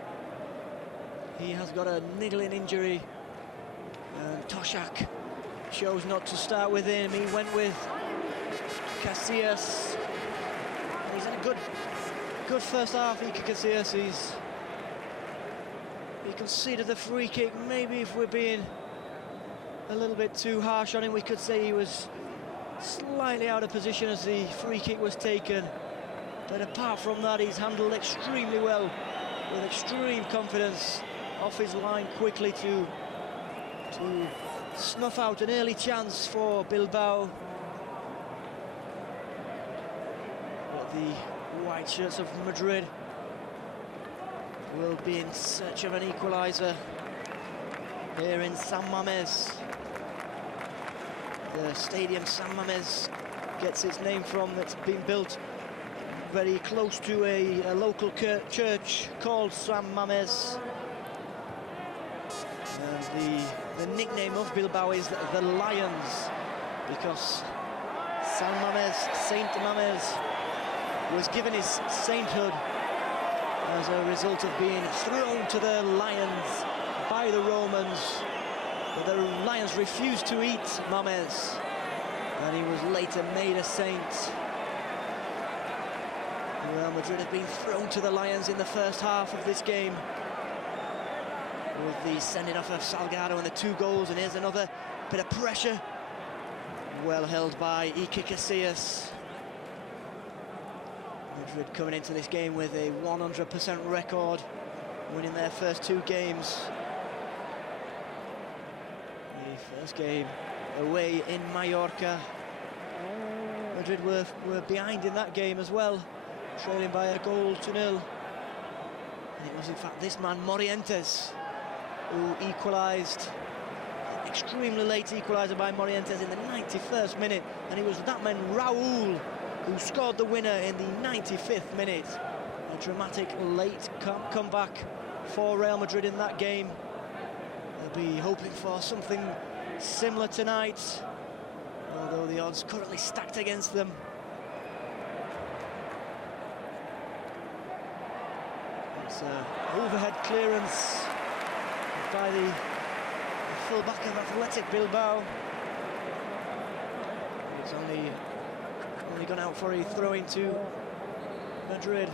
He has got a niggling injury, and Toshak chose not to start with him. He went with Casillas. He's in a good first half. Iker Casillas, he conceded the free kick. Maybe if we're being a little bit too harsh on him, we could say he was slightly out of position as the free kick was taken. But apart from that, he's handled extremely well, with extreme confidence, off his line quickly to snuff out an early chance for Bilbao. But the white shirts of Madrid will be in search of an equaliser here in San Mamés. The stadium San Mamés gets its name from, it's been built very close to a local church called San Mamés. And the nickname of Bilbao is the Lions, because San Mamés, Saint Mamés, was given his sainthood as a result of being thrown to the lions by the Romans. But the lions refused to eat Mamés, and he was later made a saint. Real Madrid have been thrown to the lions in the first half of this game, with the sending off of Salgado and the 2 goals, and here's another bit of pressure. Well held by Iker Casillas. Madrid coming into this game with a 100% record, winning their first 2 games. The first game away in Mallorca. Madrid were behind in that game as well, trailing by a goal to 0. And it was in fact this man, Morientes, who equalised. Extremely late equaliser by Morientes in the 91st minute, and it was that man, Raúl, who scored the winner in the 95th minute. A dramatic late comeback for Real Madrid in that game. They'll be hoping for something similar tonight, although the odds currently stacked against them. It's an overhead clearance by the full-back of Athletic Bilbao. It's only gone out for a throw-in to Madrid.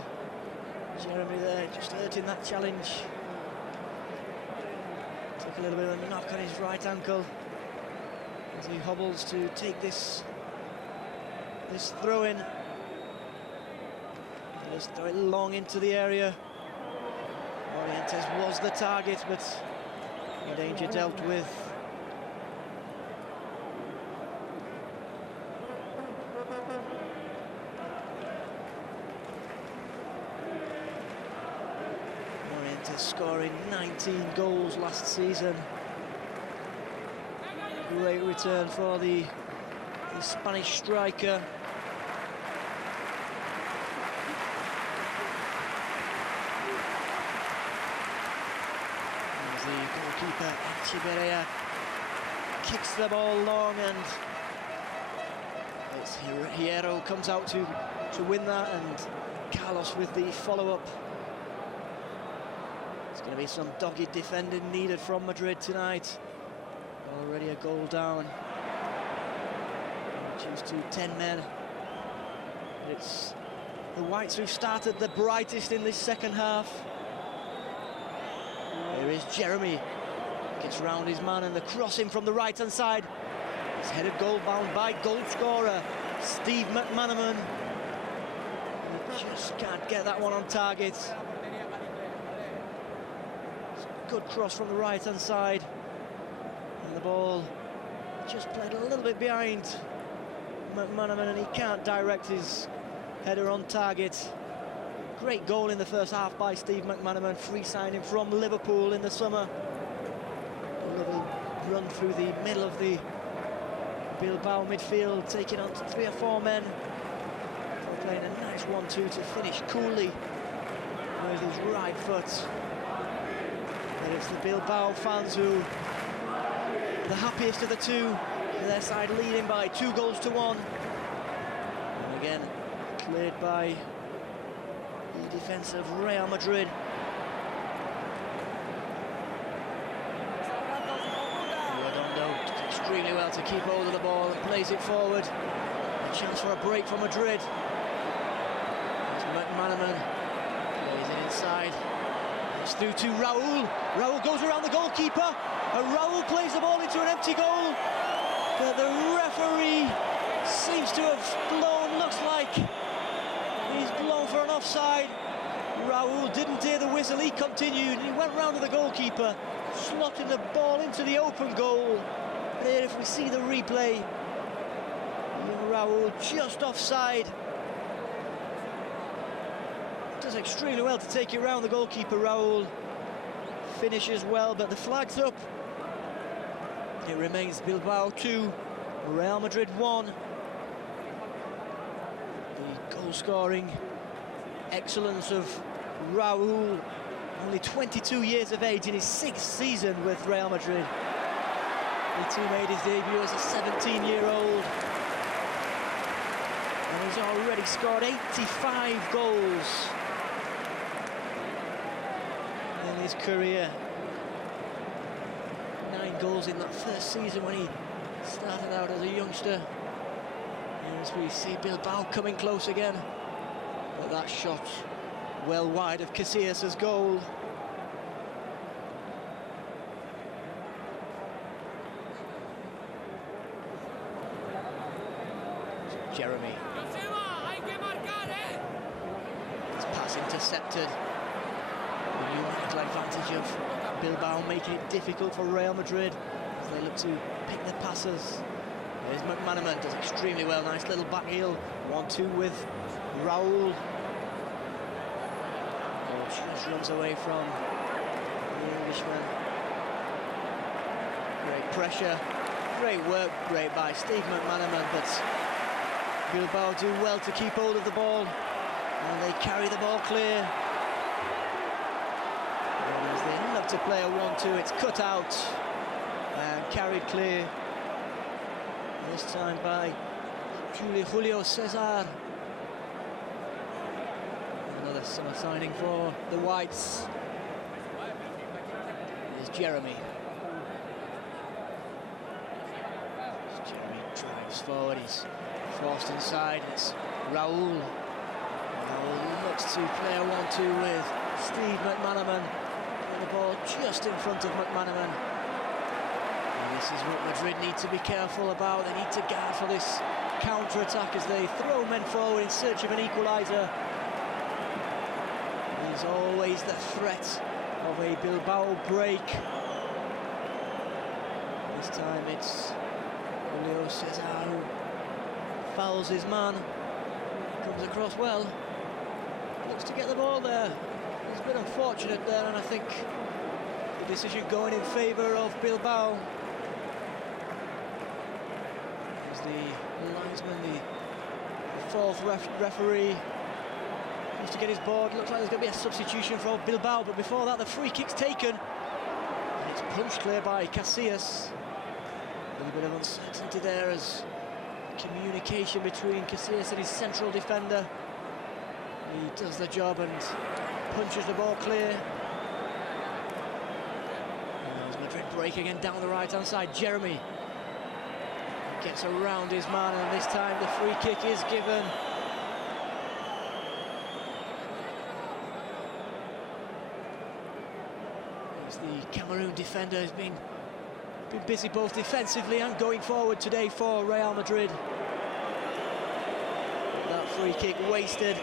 Jeremy there just hurting that challenge. Took a little bit of a knock on his right ankle as he hobbles to take this throw-in. Just throw it long into the area. Morientes was the target, but the danger dealt with. Morientes scoring 19 goals last season. Great return for the Spanish striker. Goalkeeper Echeverria kicks the ball long, and it's Hierro comes out to win that, and Carlos with the follow-up. It's going to be some dogged defending needed from Madrid tonight. Already a goal down. Reduced to 10 men. It's the Whites who've started the brightest in this second half. There is Jeremy. Gets round his man, and the crossing from the right-hand side. It's headed goal bound by goal scorer Steve McManaman. He just can't get that one on target. It's a good cross from the right-hand side. And the ball just played a little bit behind McManaman, and he can't direct his header on target. great goal in the first half by Steve McManaman, free signing from Liverpool in the summer. A little run through the middle of the Bilbao midfield, taking on 3 or 4 men. Playing a nice 1-2 to finish coolly with his right foot. And it's the Bilbao fans who are the happiest of the two. Their side leading by 2-1. And again, cleared by the defence of Real Madrid. Redondo does extremely well to keep hold of the ball and plays it forward. A chance for a break for Madrid. McManaman plays it inside. It's through to Raul. Raul goes around the goalkeeper. And Raul plays the ball into an empty goal. But the referee seems to have blown, looks like he's blown for an offside. Raul didn't hear the whistle, he continued. He went round to the goalkeeper, slotting the ball into the open goal. There, if we see the replay, Raul just offside. Does extremely well to take it round the goalkeeper. Raul finishes well, but the flag's up. It remains Bilbao 2, Real Madrid 1. The goal-scoring excellence of Raul, only 22 years of age, in his 6th season with Real Madrid. He too made his debut as a 17-year-old. And he's already scored 85 goals in his career. 9 goals in that first season when he started out as a youngster. And as we see Bilbao coming close again, but that shot well wide of Casillas' goal. Jeremy. His pass intercepted. The numerical advantage of Bilbao making it difficult for Real Madrid as they look to pick their passes. There's McManaman, does extremely well, nice little back heel. 1-2 with Raul. Oh, just runs away from the Englishman. Great pressure, great work rate by Steve McManaman, but Bilbao do well to keep hold of the ball and they carry the ball clear. And as they love to play a 1-2, it's cut out and carried clear. This time by Julio Cesar. Another summer signing for the Whites. Here's Jeremy. As Jeremy drives forward, he's forced inside. It's Raul. Raul looks to play a 1-2 with Steve McManaman. And the ball just in front of McManaman. This is what Madrid need to be careful about. They need to guard for this counter-attack as they throw men forward in search of an equaliser. There's always the threat of a Bilbao break. This time it's Julio Cesar who fouls his man. Comes across well. Looks to get the ball there. He's been unfortunate there, and I think the decision going in favour of Bilbao. The linesman, the fourth referee, wants to get his board. Looks like there's going to be a substitution for Bilbao, but before that the free kick's taken and it's punched clear by Casillas. A little bit of uncertainty there as communication between Casillas and his central defender. He does the job and punches the ball clear. And there's Madrid break again down the right hand side. Jeremy gets around his man, and this time the free kick is given. As the Cameroon defender has been busy both defensively and going forward today for Real Madrid. That free kick wasted.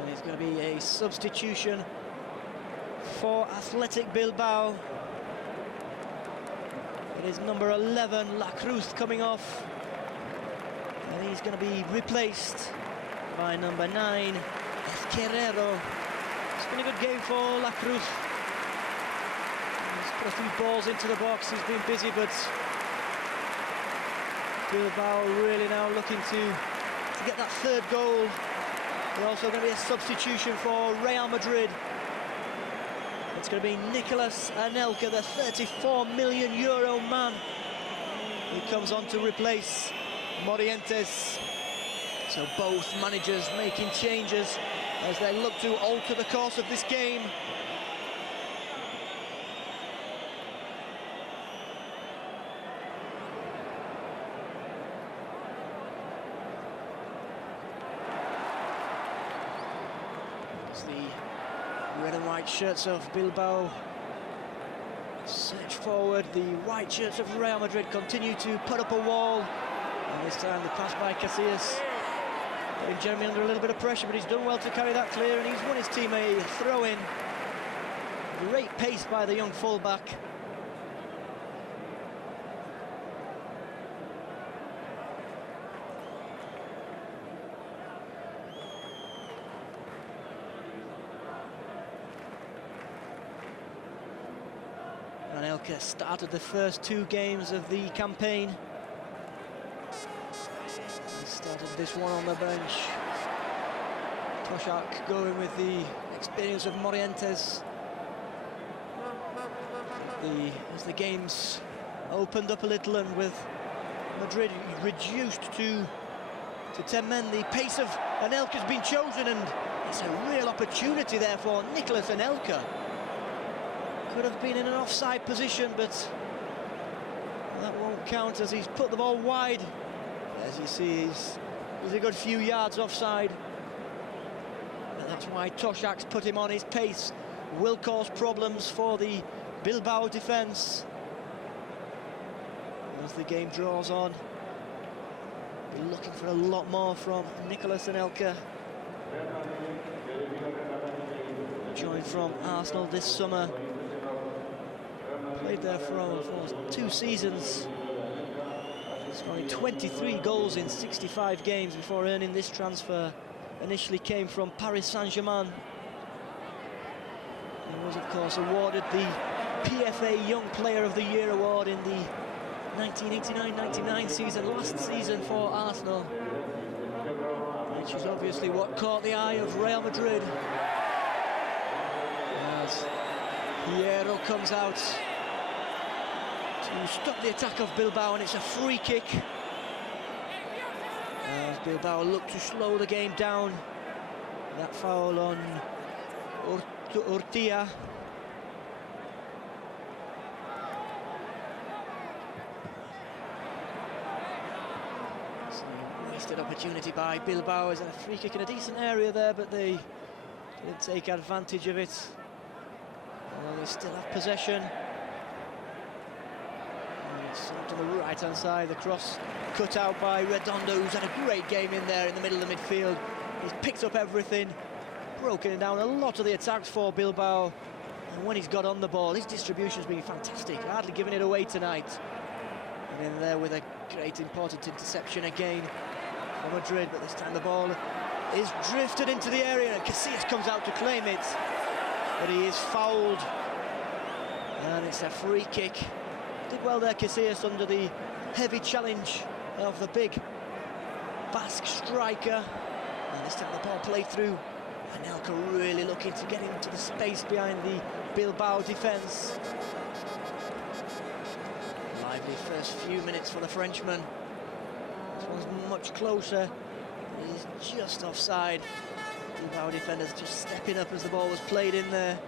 And it's going to be a substitution for Athletic Bilbao. It is number 11, La Cruz, coming off. And he's going to be replaced by number 9, Guerrero. It's been a good game for La Cruz. He's put a few balls into the box. He's been busy, but Bilbao really now looking to get that third goal. There's also going to be a substitution for Real Madrid. It's going to be Nicolas Anelka, the 34 million euro man. He comes on to replace Morientes. So both managers making changes as they look to alter the course of this game. As the red and white shirts of Bilbao search forward, the white shirts of Real Madrid continue to put up a wall. And this time the pass by Casillas, putting Jeremy under a little bit of pressure, but he's done well to carry that clear, and he's won his team a throw-in. Great pace by the young fullback. Anelka started the first 2 games of the campaign. He started this one on the bench. Toshak going with the experience of Morientes. As the games opened up a little, and with Madrid reduced to 10 men, the pace of Anelka's been chosen, and it's a real opportunity there for Nicolas Anelka. Could have been in an offside position, but that won't count as he's put the ball wide. As you see, he's a good few yards offside. And that's why Toshak's put him on. His pace will cause problems for the Bilbao defence. As the game draws on, be looking for a lot more from Nicolas Anelka. Joined from Arsenal this summer. Played there for 2 seasons, scoring 23 goals in 65 games before earning this transfer. Initially came from Paris Saint-Germain. He was, of course, awarded the PFA Young Player of the Year award in the 1989-99 season, last season for Arsenal, which is obviously what caught the eye of Real Madrid. As Hierro comes out to stop the attack of Bilbao, and it's a free kick. As Bilbao look to slow the game down. That foul on Urtia. Wasted opportunity by Bilbao. Is a free kick in a decent area there, but they didn't take advantage of it. Although they still have possession. To the right-hand side, the cross cut out by Redondo, who's had a great game in there in the middle of the midfield. He's picked up everything, broken down a lot of the attacks for Bilbao, and when he's got on the ball, his distribution's been fantastic, hardly giving it away tonight. And in there with a great important interception again for Madrid, but this time the ball is drifted into the area, and Casillas comes out to claim it, but he is fouled, and it's a free kick. Did well there, Casillas, under the heavy challenge of the big Basque striker. And this time the ball played through. Anelka really looking to get into the space behind the Bilbao defence. Lively first few minutes for the Frenchman. This one's much closer. He's just offside. Bilbao defenders just stepping up as the ball was played in there.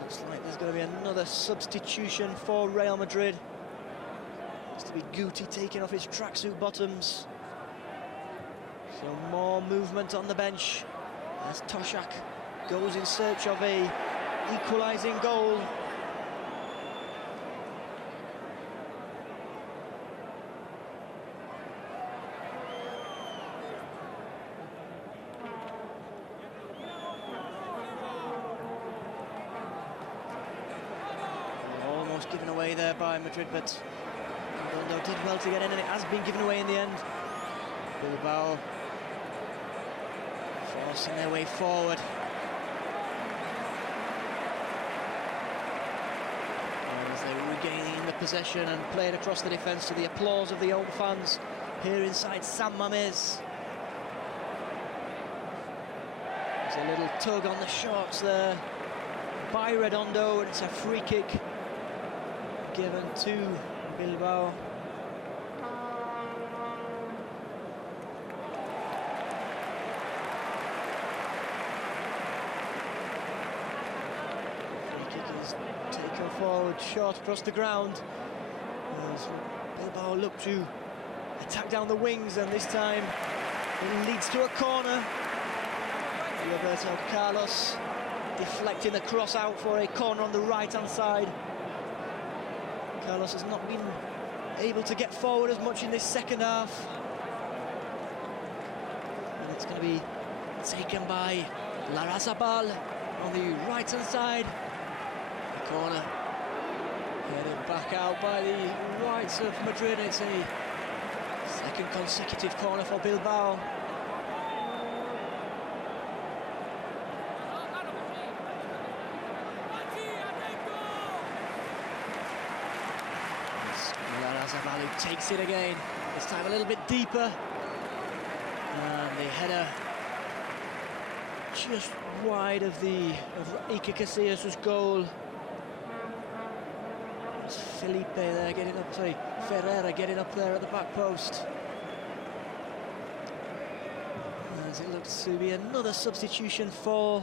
Looks like there's going to be another substitution for Real Madrid. Looks to be Guti taking off his tracksuit bottoms. So more movement on the bench as Toshak goes in search of a equalising goal. Almost given away there by Madrid, but Redondo did well to get in, and it has been given away in the end. Bilbao forcing their way forward. As they're regaining the possession and playing across the defence to the applause of the home fans here inside San Mamés. There's a little tug on the shorts there by Redondo, and it's a free kick given to Bilbao. Free kick is taken forward, short across the ground. As Bilbao look to attack down the wings, and this time it leads to a corner. Roberto Carlos deflecting the cross out for a corner on the right-hand side. Carlos has not been able to get forward as much in this second half. And it's going to be taken by Larrazabal on the right-hand side. The corner headed back out by the Whites of Madrid. It's a second consecutive corner for Bilbao. Larrazabal takes it again, this time a little bit deeper. And the header just wide of Iker Casillas' goal. It's Felipe there getting up, sorry, Ferreira getting up there at the back post. As it looks to be another substitution for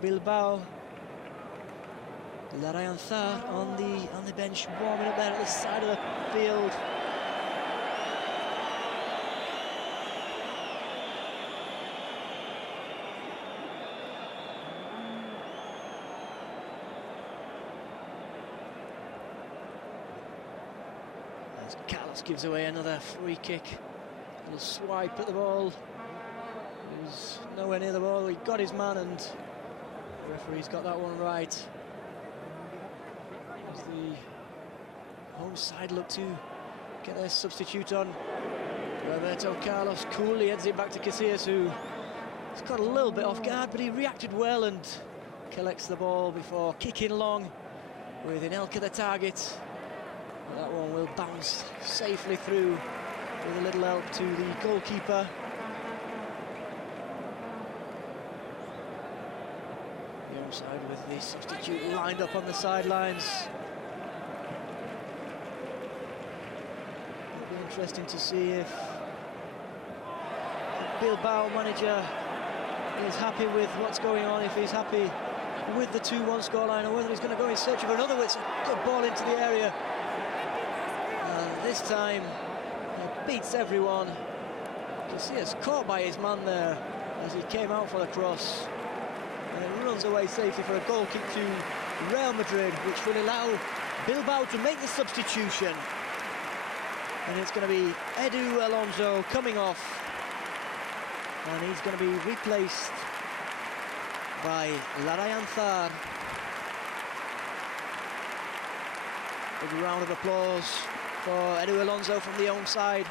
Bilbao. Larrayan Thar on the bench, warming up there at the side of the field. As Carlos gives away another free kick, a little swipe at the ball. He was nowhere near the ball. He got his man, and the referee's got that one right. As the home side look to get their substitute on. Roberto Carlos coolly heads it back to Casillas, who has got a little bit off guard, but he reacted well and collects the ball before kicking long with Anelka the target. And that one will bounce safely through with a little help to the goalkeeper. The home side with the substitute lined up on the sidelines. Interesting to see if the Bilbao manager is happy with what's going on, if he's happy with the 2-1 scoreline, or whether he's going to go in search of another. It's a good ball into the area, and this time he beats everyone. Casillas caught by his man there as he came out for the cross, and it runs away safely for a goal kick to Real Madrid, which will allow Bilbao to make the substitution. And it's going to be Edu Alonso coming off, and he's going to be replaced by Larrayan Thar. Big round of applause for Edu Alonso from the home side.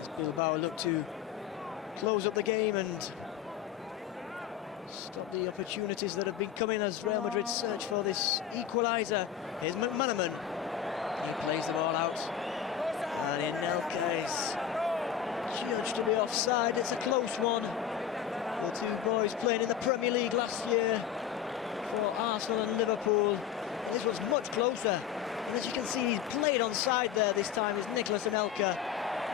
As Bilbao look to close up the game and stop the opportunities that have been coming as Real Madrid search for this equaliser. Here's McManaman. He plays the ball out, and Anelka is judged to be offside. It's a close one. The two boys playing in the Premier League last year for Arsenal and Liverpool. This was much closer, and as you can see, he's played onside there this time. Is Nicolas Anelka,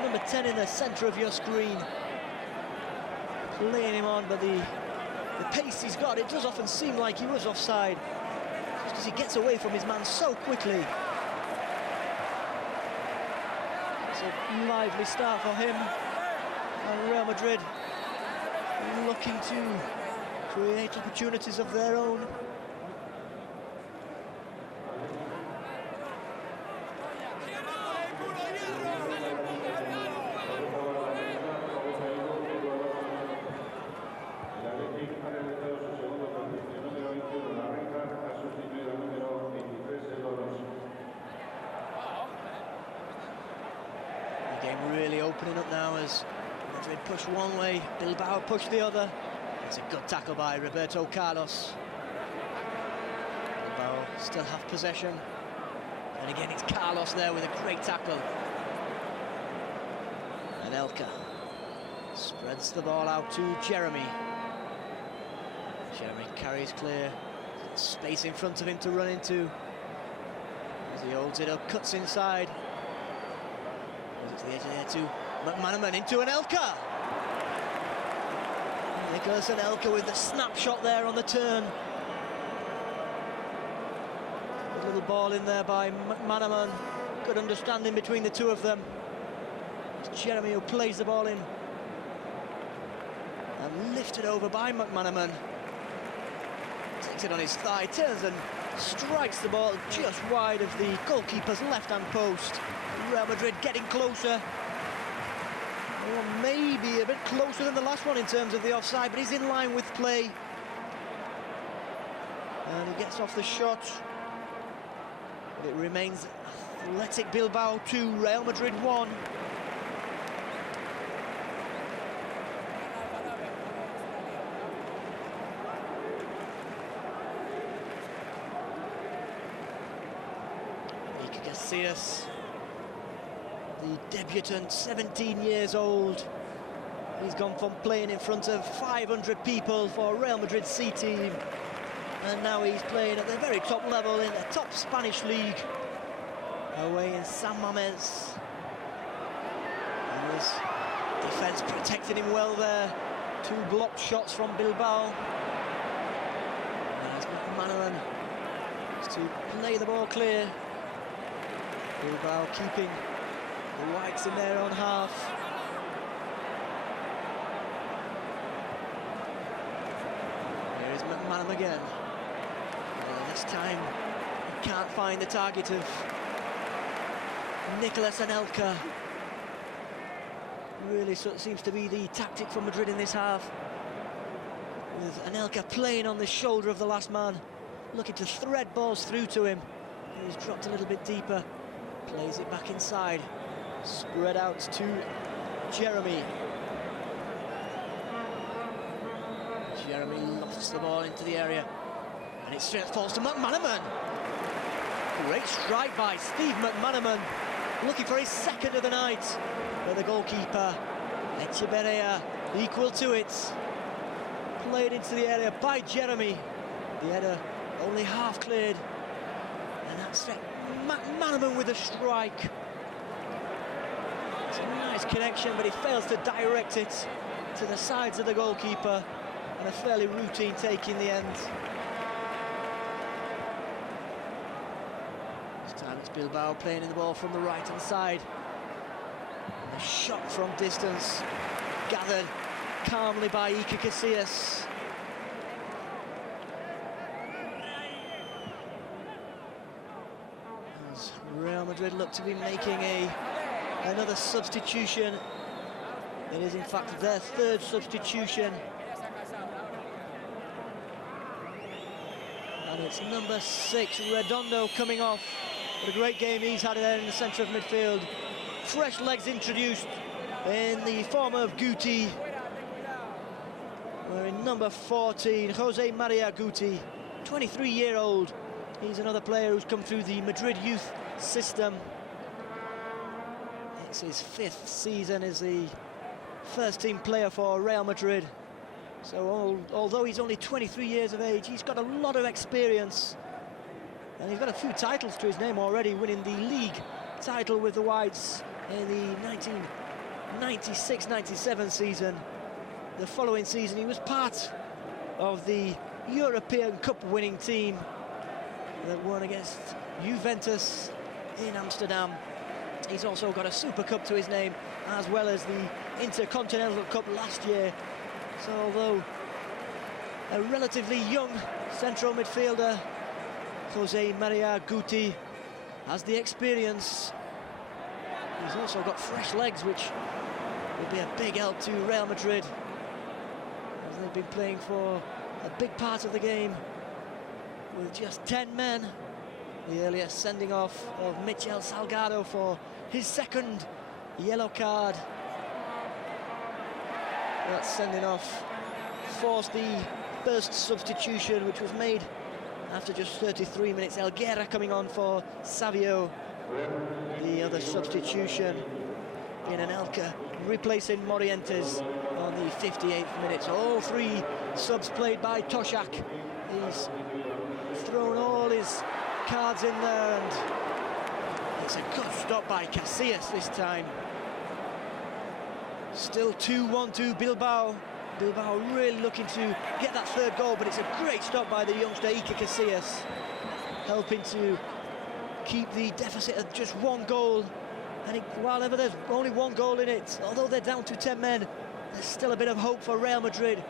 number 10 in the centre of your screen, playing him on, but the pace he's got, it does often seem like he was offside, just because he gets away from his man so quickly. It's a lively start for him, and Real Madrid looking to create opportunities of their own. game really opening up now as Madrid push one way, Bilbao push the other. It's a good tackle by Roberto Carlos. Bilbao still have possession. And again, it's Carlos there with a great tackle. And Elka spreads the ball out to Jeremy. Jeremy carries clear. Space in front of him to run into. As he holds it up, cuts inside. Goes to the edge of there to McManaman, into an Elka. Nicholas and Elka with the snapshot there on the turn. A little ball in there by McManaman. Good understanding between the two of them. It's Jeremy who plays the ball in. And lifted over by McManaman. Takes it on his thigh, turns and strikes the ball just wide of the goalkeeper's left-hand post. Real Madrid getting closer. Or maybe a bit closer than the last one in terms of the offside, but he's in line with play. And he gets off the shot. But it remains Athletic Bilbao 2, Real Madrid 1. Iker Casillas, the debutant, 17 years old. He's gone from playing in front of 500 people for Real Madrid C team, and now he's playing at the very top level in the top Spanish league, away in San Mamés. And his defence protected him well there. 2 blocked shots from Bilbao. There's McManaman to play the ball clear. Bilbao keeping the whites in their own half. Here is McManaman again. This time he can't find the target of Nicholas Anelka. Really seems to be the tactic for Madrid in this half, with Anelka playing on the shoulder of the last man, looking to thread balls through to him. He's dropped a little bit deeper, plays it back inside, spread out to Jeremy. Jeremy lofts the ball into the area, and it straight falls to McManaman. Great strike by Steve McManaman, looking for his second of the night. But the goalkeeper, Echeverria, equal to it. Played into the area by Jeremy. The header only half cleared. And that's it. McManaman with a strike. It's a nice connection, but he fails to direct it to the sides of the goalkeeper. And a fairly routine take in the end. This time it's Bilbao playing in the ball from the right-hand side. And a shot from distance, gathered calmly by Iker Casillas. As Real Madrid look to be making another substitution. It is in fact their third substitution. And it's number 6, Redondo, coming off. What a great game he's had there in the centre of midfield. Fresh legs introduced in the form of Guti. We're in number 14, Jose Maria Guti, 23-year-old. He's another player who's come through the Madrid youth system. It's his 5th season as the first-team player for Real Madrid. So although he's only 23 years of age, he's got a lot of experience. And he's got a few titles to his name already, winning the league title with the Whites in the 1996-97 season. The following season, he was part of the European Cup winning team that won against Juventus in Amsterdam. He's also got a Super Cup to his name, as well as the Intercontinental Cup last year. So although a relatively young central midfielder, Jose Maria Guti has the experience. He's also got fresh legs, which will be a big help to Real Madrid, as they've been playing for a big part of the game with just 10 men. The earlier sending off of Michel Salgado for his second yellow card. That's sending off forced the first substitution, which was made after just 33 minutes. Elguera coming on for Savio. The other substitution being Anelka replacing Morientes on the 58th minute. All three subs played by Toshak. He's thrown all his cards in there, and it's a good stop by Casillas this time. Still 2-1 to Bilbao. Bilbao really looking to get that third goal, but it's a great stop by the youngster Iker Casillas, helping to keep the deficit at just one goal. And while ever there's only one goal in it, although they're down to 10 men, there's still a bit of hope for Real Madrid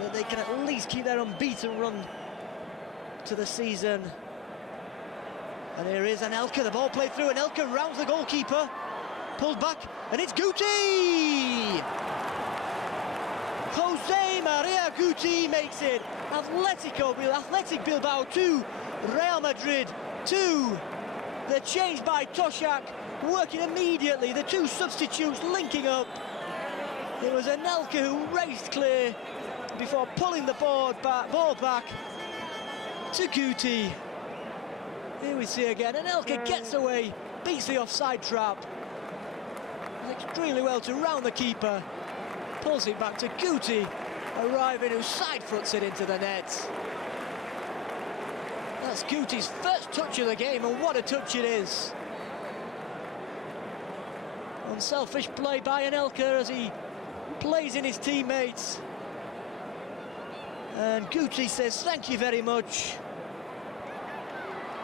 that they can at least keep their unbeaten run to the season. And here is Anelka, the ball played through, Anelka rounds the goalkeeper, pulled back, and it's Guti! Jose Maria Guti makes it. Athletic Bilbao 2, Real Madrid 2. The change by Toshak working immediately. The two substitutes linking up. It was Anelka who raced clear before pulling the ball back to Guti. Here we see again, Anelka gets away, beats the offside trap. Extremely well to round the keeper. Pulls it back to Guti, arriving, who side foots it into the net. That's Guti's first touch of the game, and what a touch it is. Unselfish play by Anelka as he plays in his teammates. And Guti says thank you very much.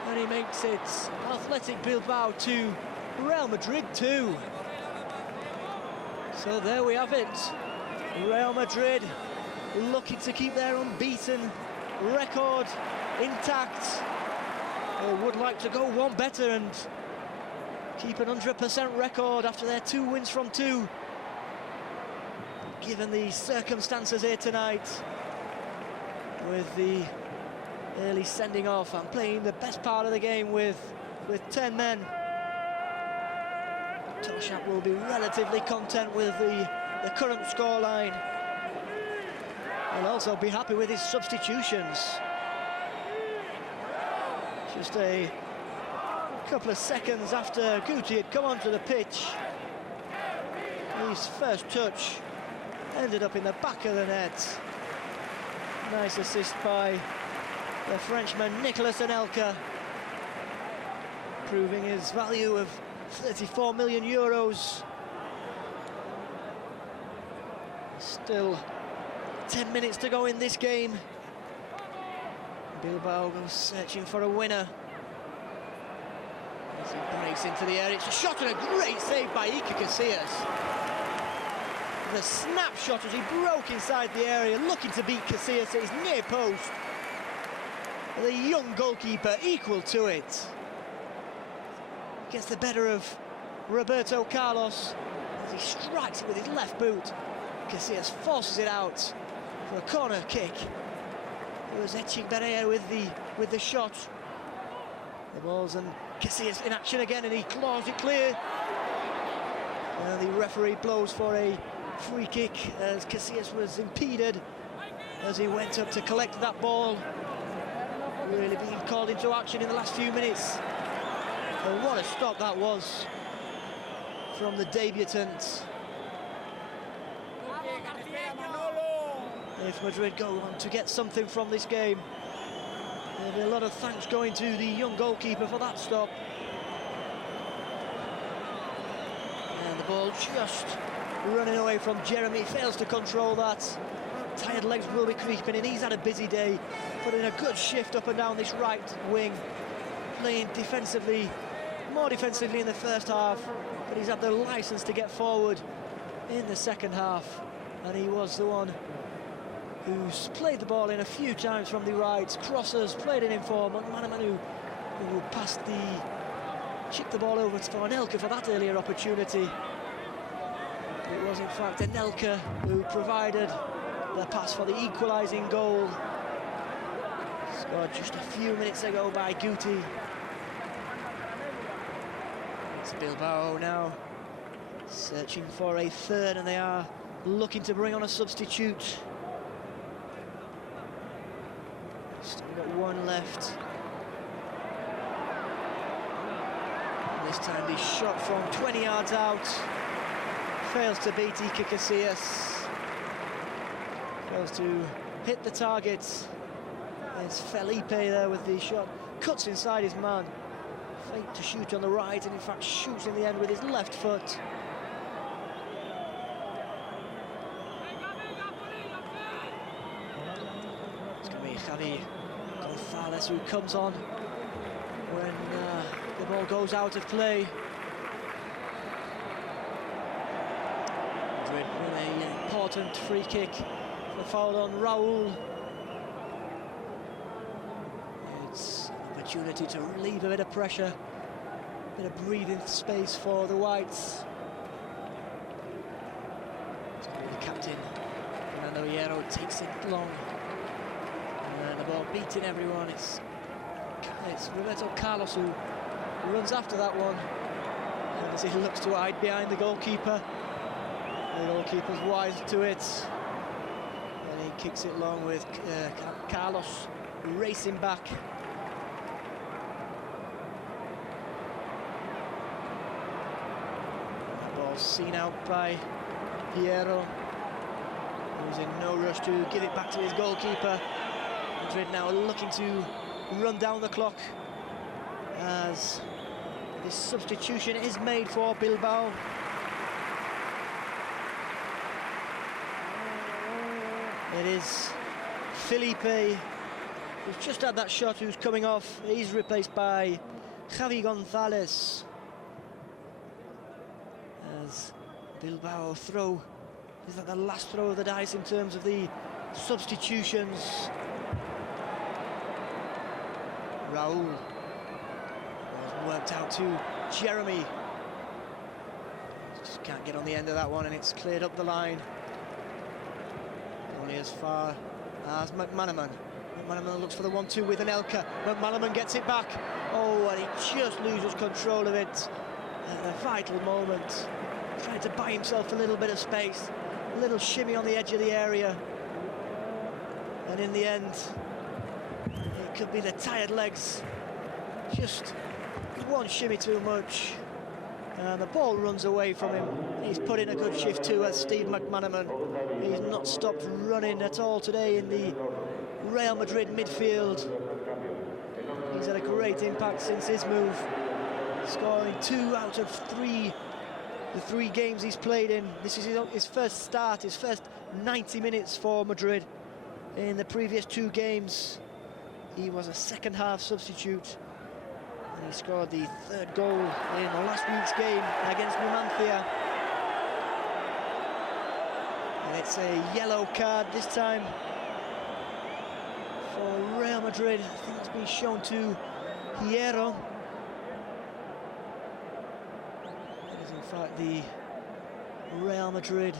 And he makes it Athletic Bilbao 2, Real Madrid 2. So there we have it. Real Madrid looking to keep their unbeaten record intact. They would like to go one better and keep an 100% record after their 2 wins from 2. Given the circumstances here tonight, with the early sending off and playing the best part of the game with 10 men, Toshak will be relatively content with the current scoreline. He'll also be happy with his substitutions. Just a couple of seconds after Guti had come onto the pitch, his first touch ended up in the back of the net. Nice assist by the Frenchman Nicolas Anelka, proving his value of 34 million euros. Still 10 minutes to go in this game. Bilbao goes searching for a winner. As he breaks into the air, it's a shot and a great save by Iker Casillas. The snapshot as he broke inside the area, looking to beat Casillas at his near post. The young goalkeeper equal to it. Gets the better of Roberto Carlos as he strikes it with his left boot. Casillas forces it out for a corner kick. It was Echeverria with the shot. The ball's and Casillas in action again, and he claws it clear. And the referee blows for a free kick as Casillas was impeded as he went up to collect that ball. Really being called into action in the last few minutes. And what a stop that was from the debutant. If Madrid go on to get something from this game, there'll be a lot of thanks going to the young goalkeeper for that stop. And the ball just running away from Jeremy, fails to control that. Tired legs will be creeping in. He's had a busy day, putting a good shift up and down this right wing, playing defensively, more defensively in the first half, but he's had the license to get forward in the second half, and he was the one who's played the ball in a few times from the right, crosses, played it in for Manu, who chipped the ball over for Anelka for that earlier opportunity. It was in fact Anelka who provided the pass for the equalising goal, scored just a few minutes ago by Guti. It's Bilbao now Searching for a third, and they are looking to bring on a substitute. Still got one left. And this time the shot from 20 yards out fails to beat Iker Casillas. Fails to hit the target. It's Felipe there with the shot. Cuts inside his man. Fake to shoot on the right, and in fact shoots in the end with his left foot. It's going to be Iker Casillas who comes on when the ball goes out of play. Madrid with an important free kick for foul on Raul. It's an opportunity to relieve a bit of pressure, a bit of breathing space for the Whites. It's going to be the captain, Fernando Hierro, takes it long. And the ball beating everyone. It's Roberto Carlos who runs after that one. And as he looks to hide behind the goalkeeper, the goalkeeper's wise to it. And he kicks it long with Carlos racing back. The ball's seen out by Hierro, who's in no rush to give it back to his goalkeeper. Madrid now looking to run down the clock as this substitution is made for Bilbao. It is Felipe, who's just had that shot, who's coming off. He's replaced by Javi González. As Bilbao throw, is that the last throw of the dice in terms of the substitutions? Raul was worked out to Jeremy. Just can't get on the end of that one, and it's cleared up the line. Only as far as McManaman. McManaman looks for the 1-2 with Anelka. McManaman gets it back. Oh, and he just loses control of it at a vital moment. Trying to buy himself a little bit of space. A little shimmy on the edge of the area. And in the end, it could be the tired legs. Just one shimmy too much. And the ball runs away from him. He's put in a good shift too, as Steve McManaman. He's not stopped running at all today in the Real Madrid midfield. He's had a great impact since his move, scoring 2 out of 3 the 3 games he's played in. This is his first start, his first 90 minutes for Madrid. In the previous 2 games, he was a second-half substitute. And he scored the 3rd goal in last week's game against Numancia. And it's a yellow card this time for Real Madrid. I think it's been shown to Hierro. It is in fact the Real Madrid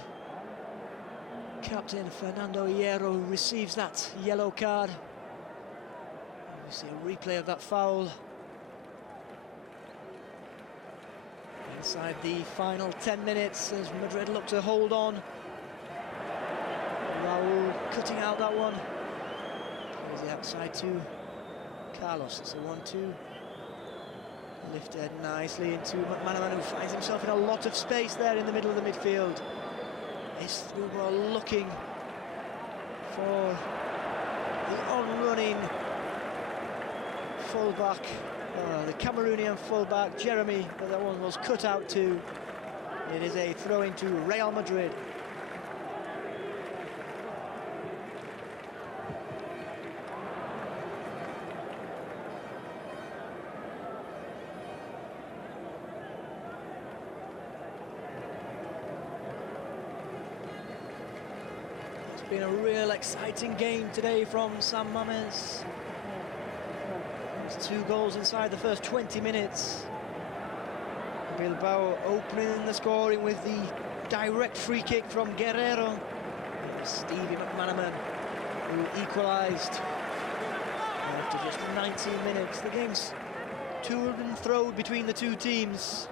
captain Fernando Hierro who receives that yellow card. We see a replay of that foul. Inside the final 10 minutes as Madrid look to hold on. Raul cutting out that one. Plays it outside to Carlos. It's a 1-2. Lifted nicely into McManaman, who finds himself in a lot of space there in the middle of the midfield. Is through ball looking for the on-running full-back. The Cameroonian fullback Jeremy, but that one was cut out too. It is a throw into Real Madrid. It's been a real exciting game today from San Mamés. 2 goals inside the first 20 minutes. Bilbao opening the scoring with the direct free kick from Guerrero. Stevie McManaman, who equalised after just 19 minutes. The game's to and fro between the 2 teams.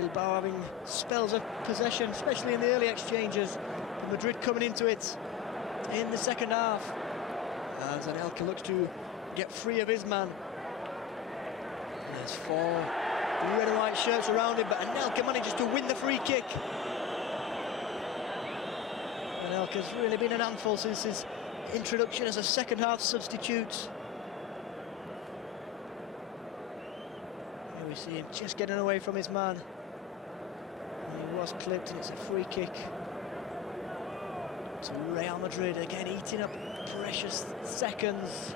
Bilbao having spells of possession, especially in the early exchanges. Madrid coming into it in the second half. As Anelka looks to get free of his man. There's 4 red and white shirts around him, but Anelka manages to win the free kick. Anelka's really been an handful since his introduction as a second half substitute. Here we see him just getting away from his man. And he was clipped, and it's a free kick to Real Madrid, again eating up precious seconds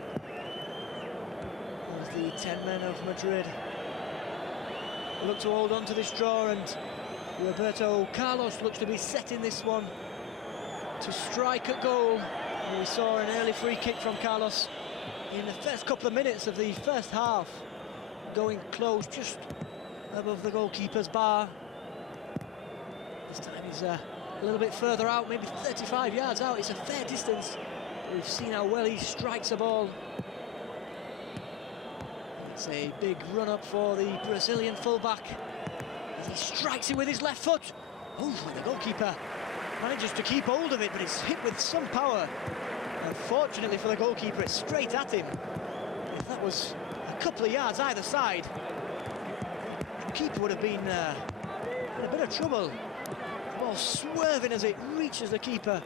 as the 10 men of Madrid look to hold on to this draw, and Roberto Carlos looks to be setting this one to strike at goal. And we saw an early free kick from Carlos in the first couple of minutes of the first half, going close just above the goalkeeper's bar. This time he's a little bit further out, maybe 35 yards out. It's a fair distance. We've seen how well he strikes a ball. It's a big run-up for the Brazilian fullback as he strikes it with his left foot. Oh, and the goalkeeper manages to keep hold of it, but it's hit with some power. Unfortunately for the goalkeeper, it's straight at him. If that was a couple of yards either side, the keeper would have been in a bit of trouble. The ball swerving as it reaches the keeper,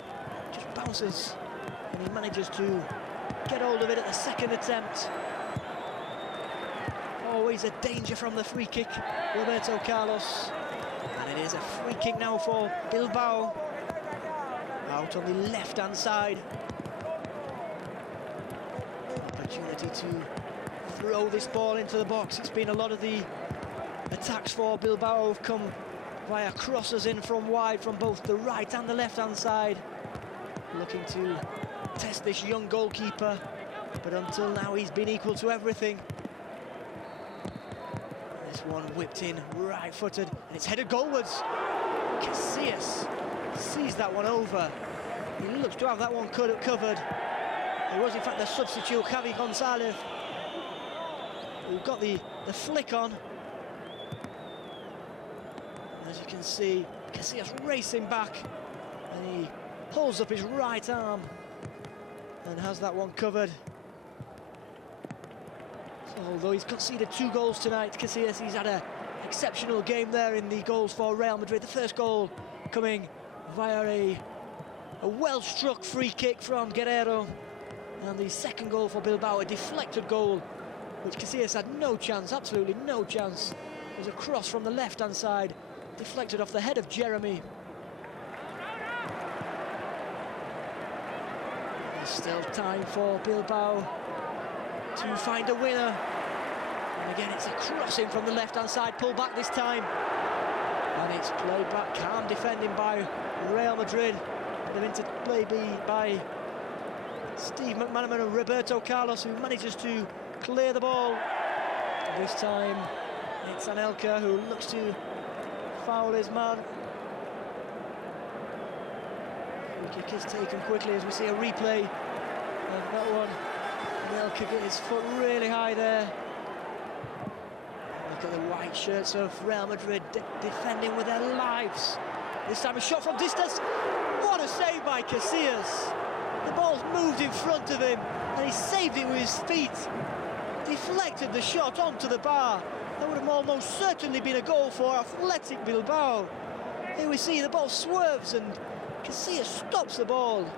just bounces, and he manages to get hold of it at the second attempt. Always a danger from the free kick, Roberto Carlos. And it is a free kick now for Bilbao, out on the left-hand side. Opportunity to throw this ball into the box. It's been a lot of the attacks for Bilbao have come via crosses in from wide from both the right and the left-hand side. Looking to test this young goalkeeper, but until now he's been equal to everything. This one whipped in right-footed, and it's headed goalwards. Casillas sees that one over. He looks to have that one covered. It was in fact the substitute, Javi Gonzalez, who got the flick on. As you can see, Casillas racing back, and he pulls up his right arm and has that one covered. So, although he's conceded 2 goals tonight, Casillas, he's had an exceptional game there in the goals for Real Madrid. The first goal coming via a well-struck free kick from Guerrero, and the second goal for Bilbao, a deflected goal, which Casillas had no chance, absolutely no chance. It was a cross from the left-hand side, deflected off the head of Jeremy. There's still time for Bilbao to find a winner. And again, it's a crossing from the left-hand side, pull back this time. And it's played back, calm defending by Real Madrid. Bit of interplay by Steve McManaman and Roberto Carlos, who manages to clear the ball. This time, it's Anelka who looks to foul his man. Free kick is taken quickly as we see a replay of that one. Anelka got his foot really high there. Look at the white shirts of Real Madrid defending with their lives. This time a shot from distance. What a save by Casillas. The ball's moved in front of him and he saved it with his feet. Deflected the shot onto the bar. That would have almost certainly been a goal for Athletic Bilbao. Here we see the ball swerves and Casillas stops the ball.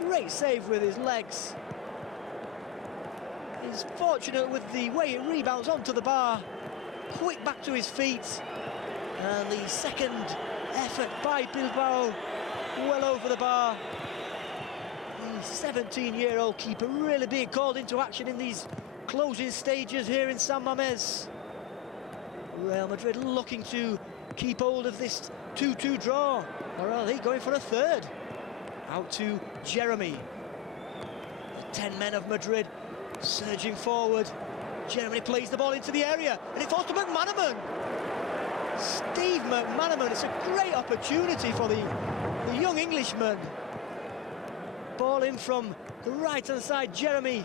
Great save with his legs. He's fortunate with the way it rebounds onto the bar. Quick back to his feet. And the second effort by Bilbao, well over the bar. The 17-year-old keeper really being called into action in these closing stages here in San Mamés. Real Madrid looking to keep hold of this 2-2 draw, or are they going for a third? Out to Jeremy. The 10 men of Madrid surging forward. Jeremy plays the ball into the area, and it falls to McManaman. Steve McManaman, it's a great opportunity for the young Englishman. Ball in from the right-hand side, Jeremy.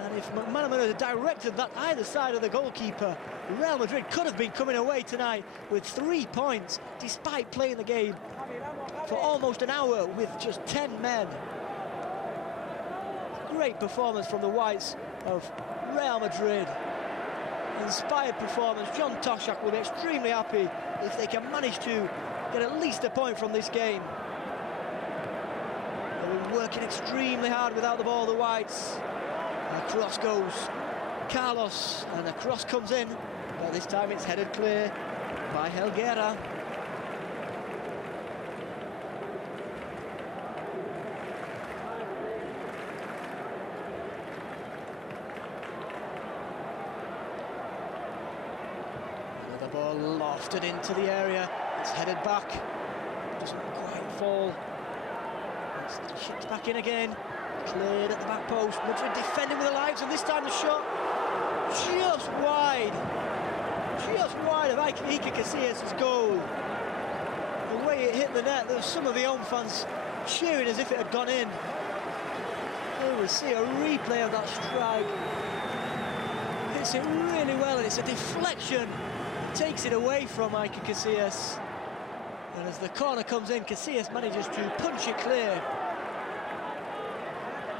And if McManaman had directed that either side of the goalkeeper, Real Madrid could have been coming away tonight with 3 points, despite playing the game for almost an hour with just 10 men. Great performance from the whites of Real Madrid. Inspired performance. John Toshak will be extremely happy if they can manage to get at least a point from this game. They've been working extremely hard without the ball, the whites. And the cross goes Carlos, and the cross comes in, but this time it's headed clear by Helguera. The ball lofted into the area, it's headed back, doesn't quite fall, it's shipped back in again, cleared at the back post, Madrid defending with their lives, and this time the shot just wide of Iker Casillas' goal. The way it hit the net, there was some of the home fans cheering as if it had gone in. Here we see a replay of that strike. Hits it really well, and it's a deflection. Takes it away from Iker Casillas. And as the corner comes in, Casillas manages to punch it clear.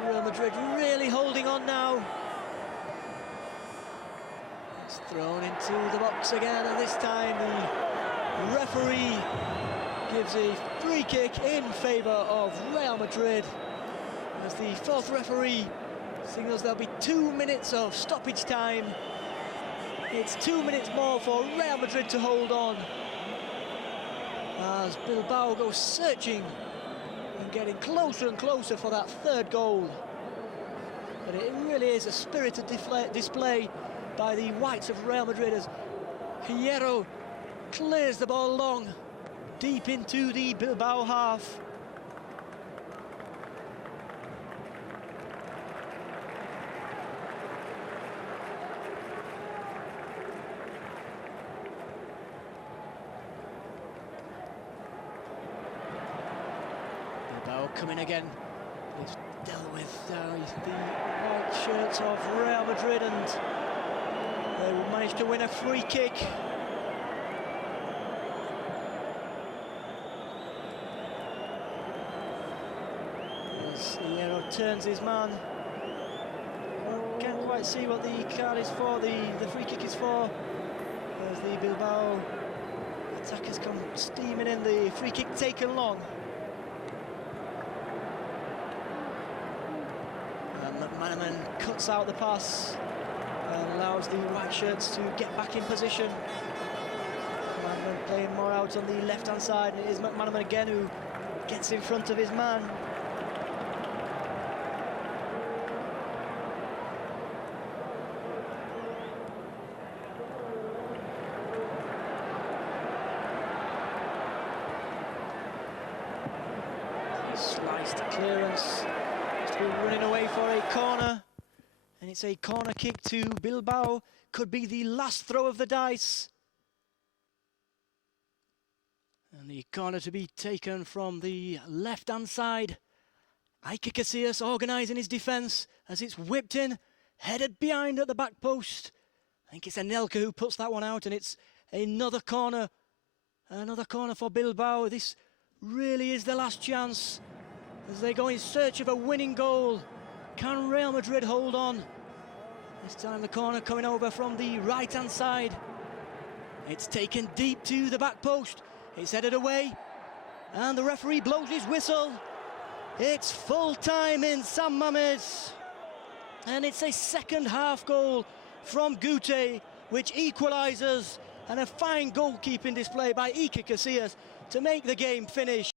Real Madrid really holding on now. It's thrown into the box again, and this time the referee gives a free kick in favour of Real Madrid. As the fourth referee signals there'll be 2 minutes of stoppage time. It's 2 minutes more for Real Madrid to hold on, as Bilbao goes searching and getting closer and closer for that third goal. But it really is a spirited display by the whites of Real Madrid as Hierro clears the ball long, deep into the Bilbao half. Bilbao coming again. It's dealt with the white shirts of Real Madrid, and they will manage to win a free kick. As Hierro turns his man. Can't quite see what the card is for, the free kick is for. As the Bilbao attackers come steaming in, the free kick taken long. McManaman cuts out the pass and allows the white shirts to get back in position. McManaman playing more out on the left-hand side, and it is McManaman again who gets in front of his man. Sliced clearance. Running away for a corner, and it's a corner kick to Bilbao. Could be the last throw of the dice, and the corner to be taken from the left-hand side. Iker Casillas organising his defence as it's whipped in, headed behind at the back post. I think it's Anelka who puts that one out, and it's another corner for Bilbao. This really is the last chance as they go in search of a winning goal. Can Real Madrid hold on? This time the corner coming over from the right-hand side. It's taken deep to the back post. It's headed away, and the referee blows his whistle. It's full time in San Mamés, and it's a second half goal from Guti, which equalises, and a fine goalkeeping display by Iker Casillas to make the game finish.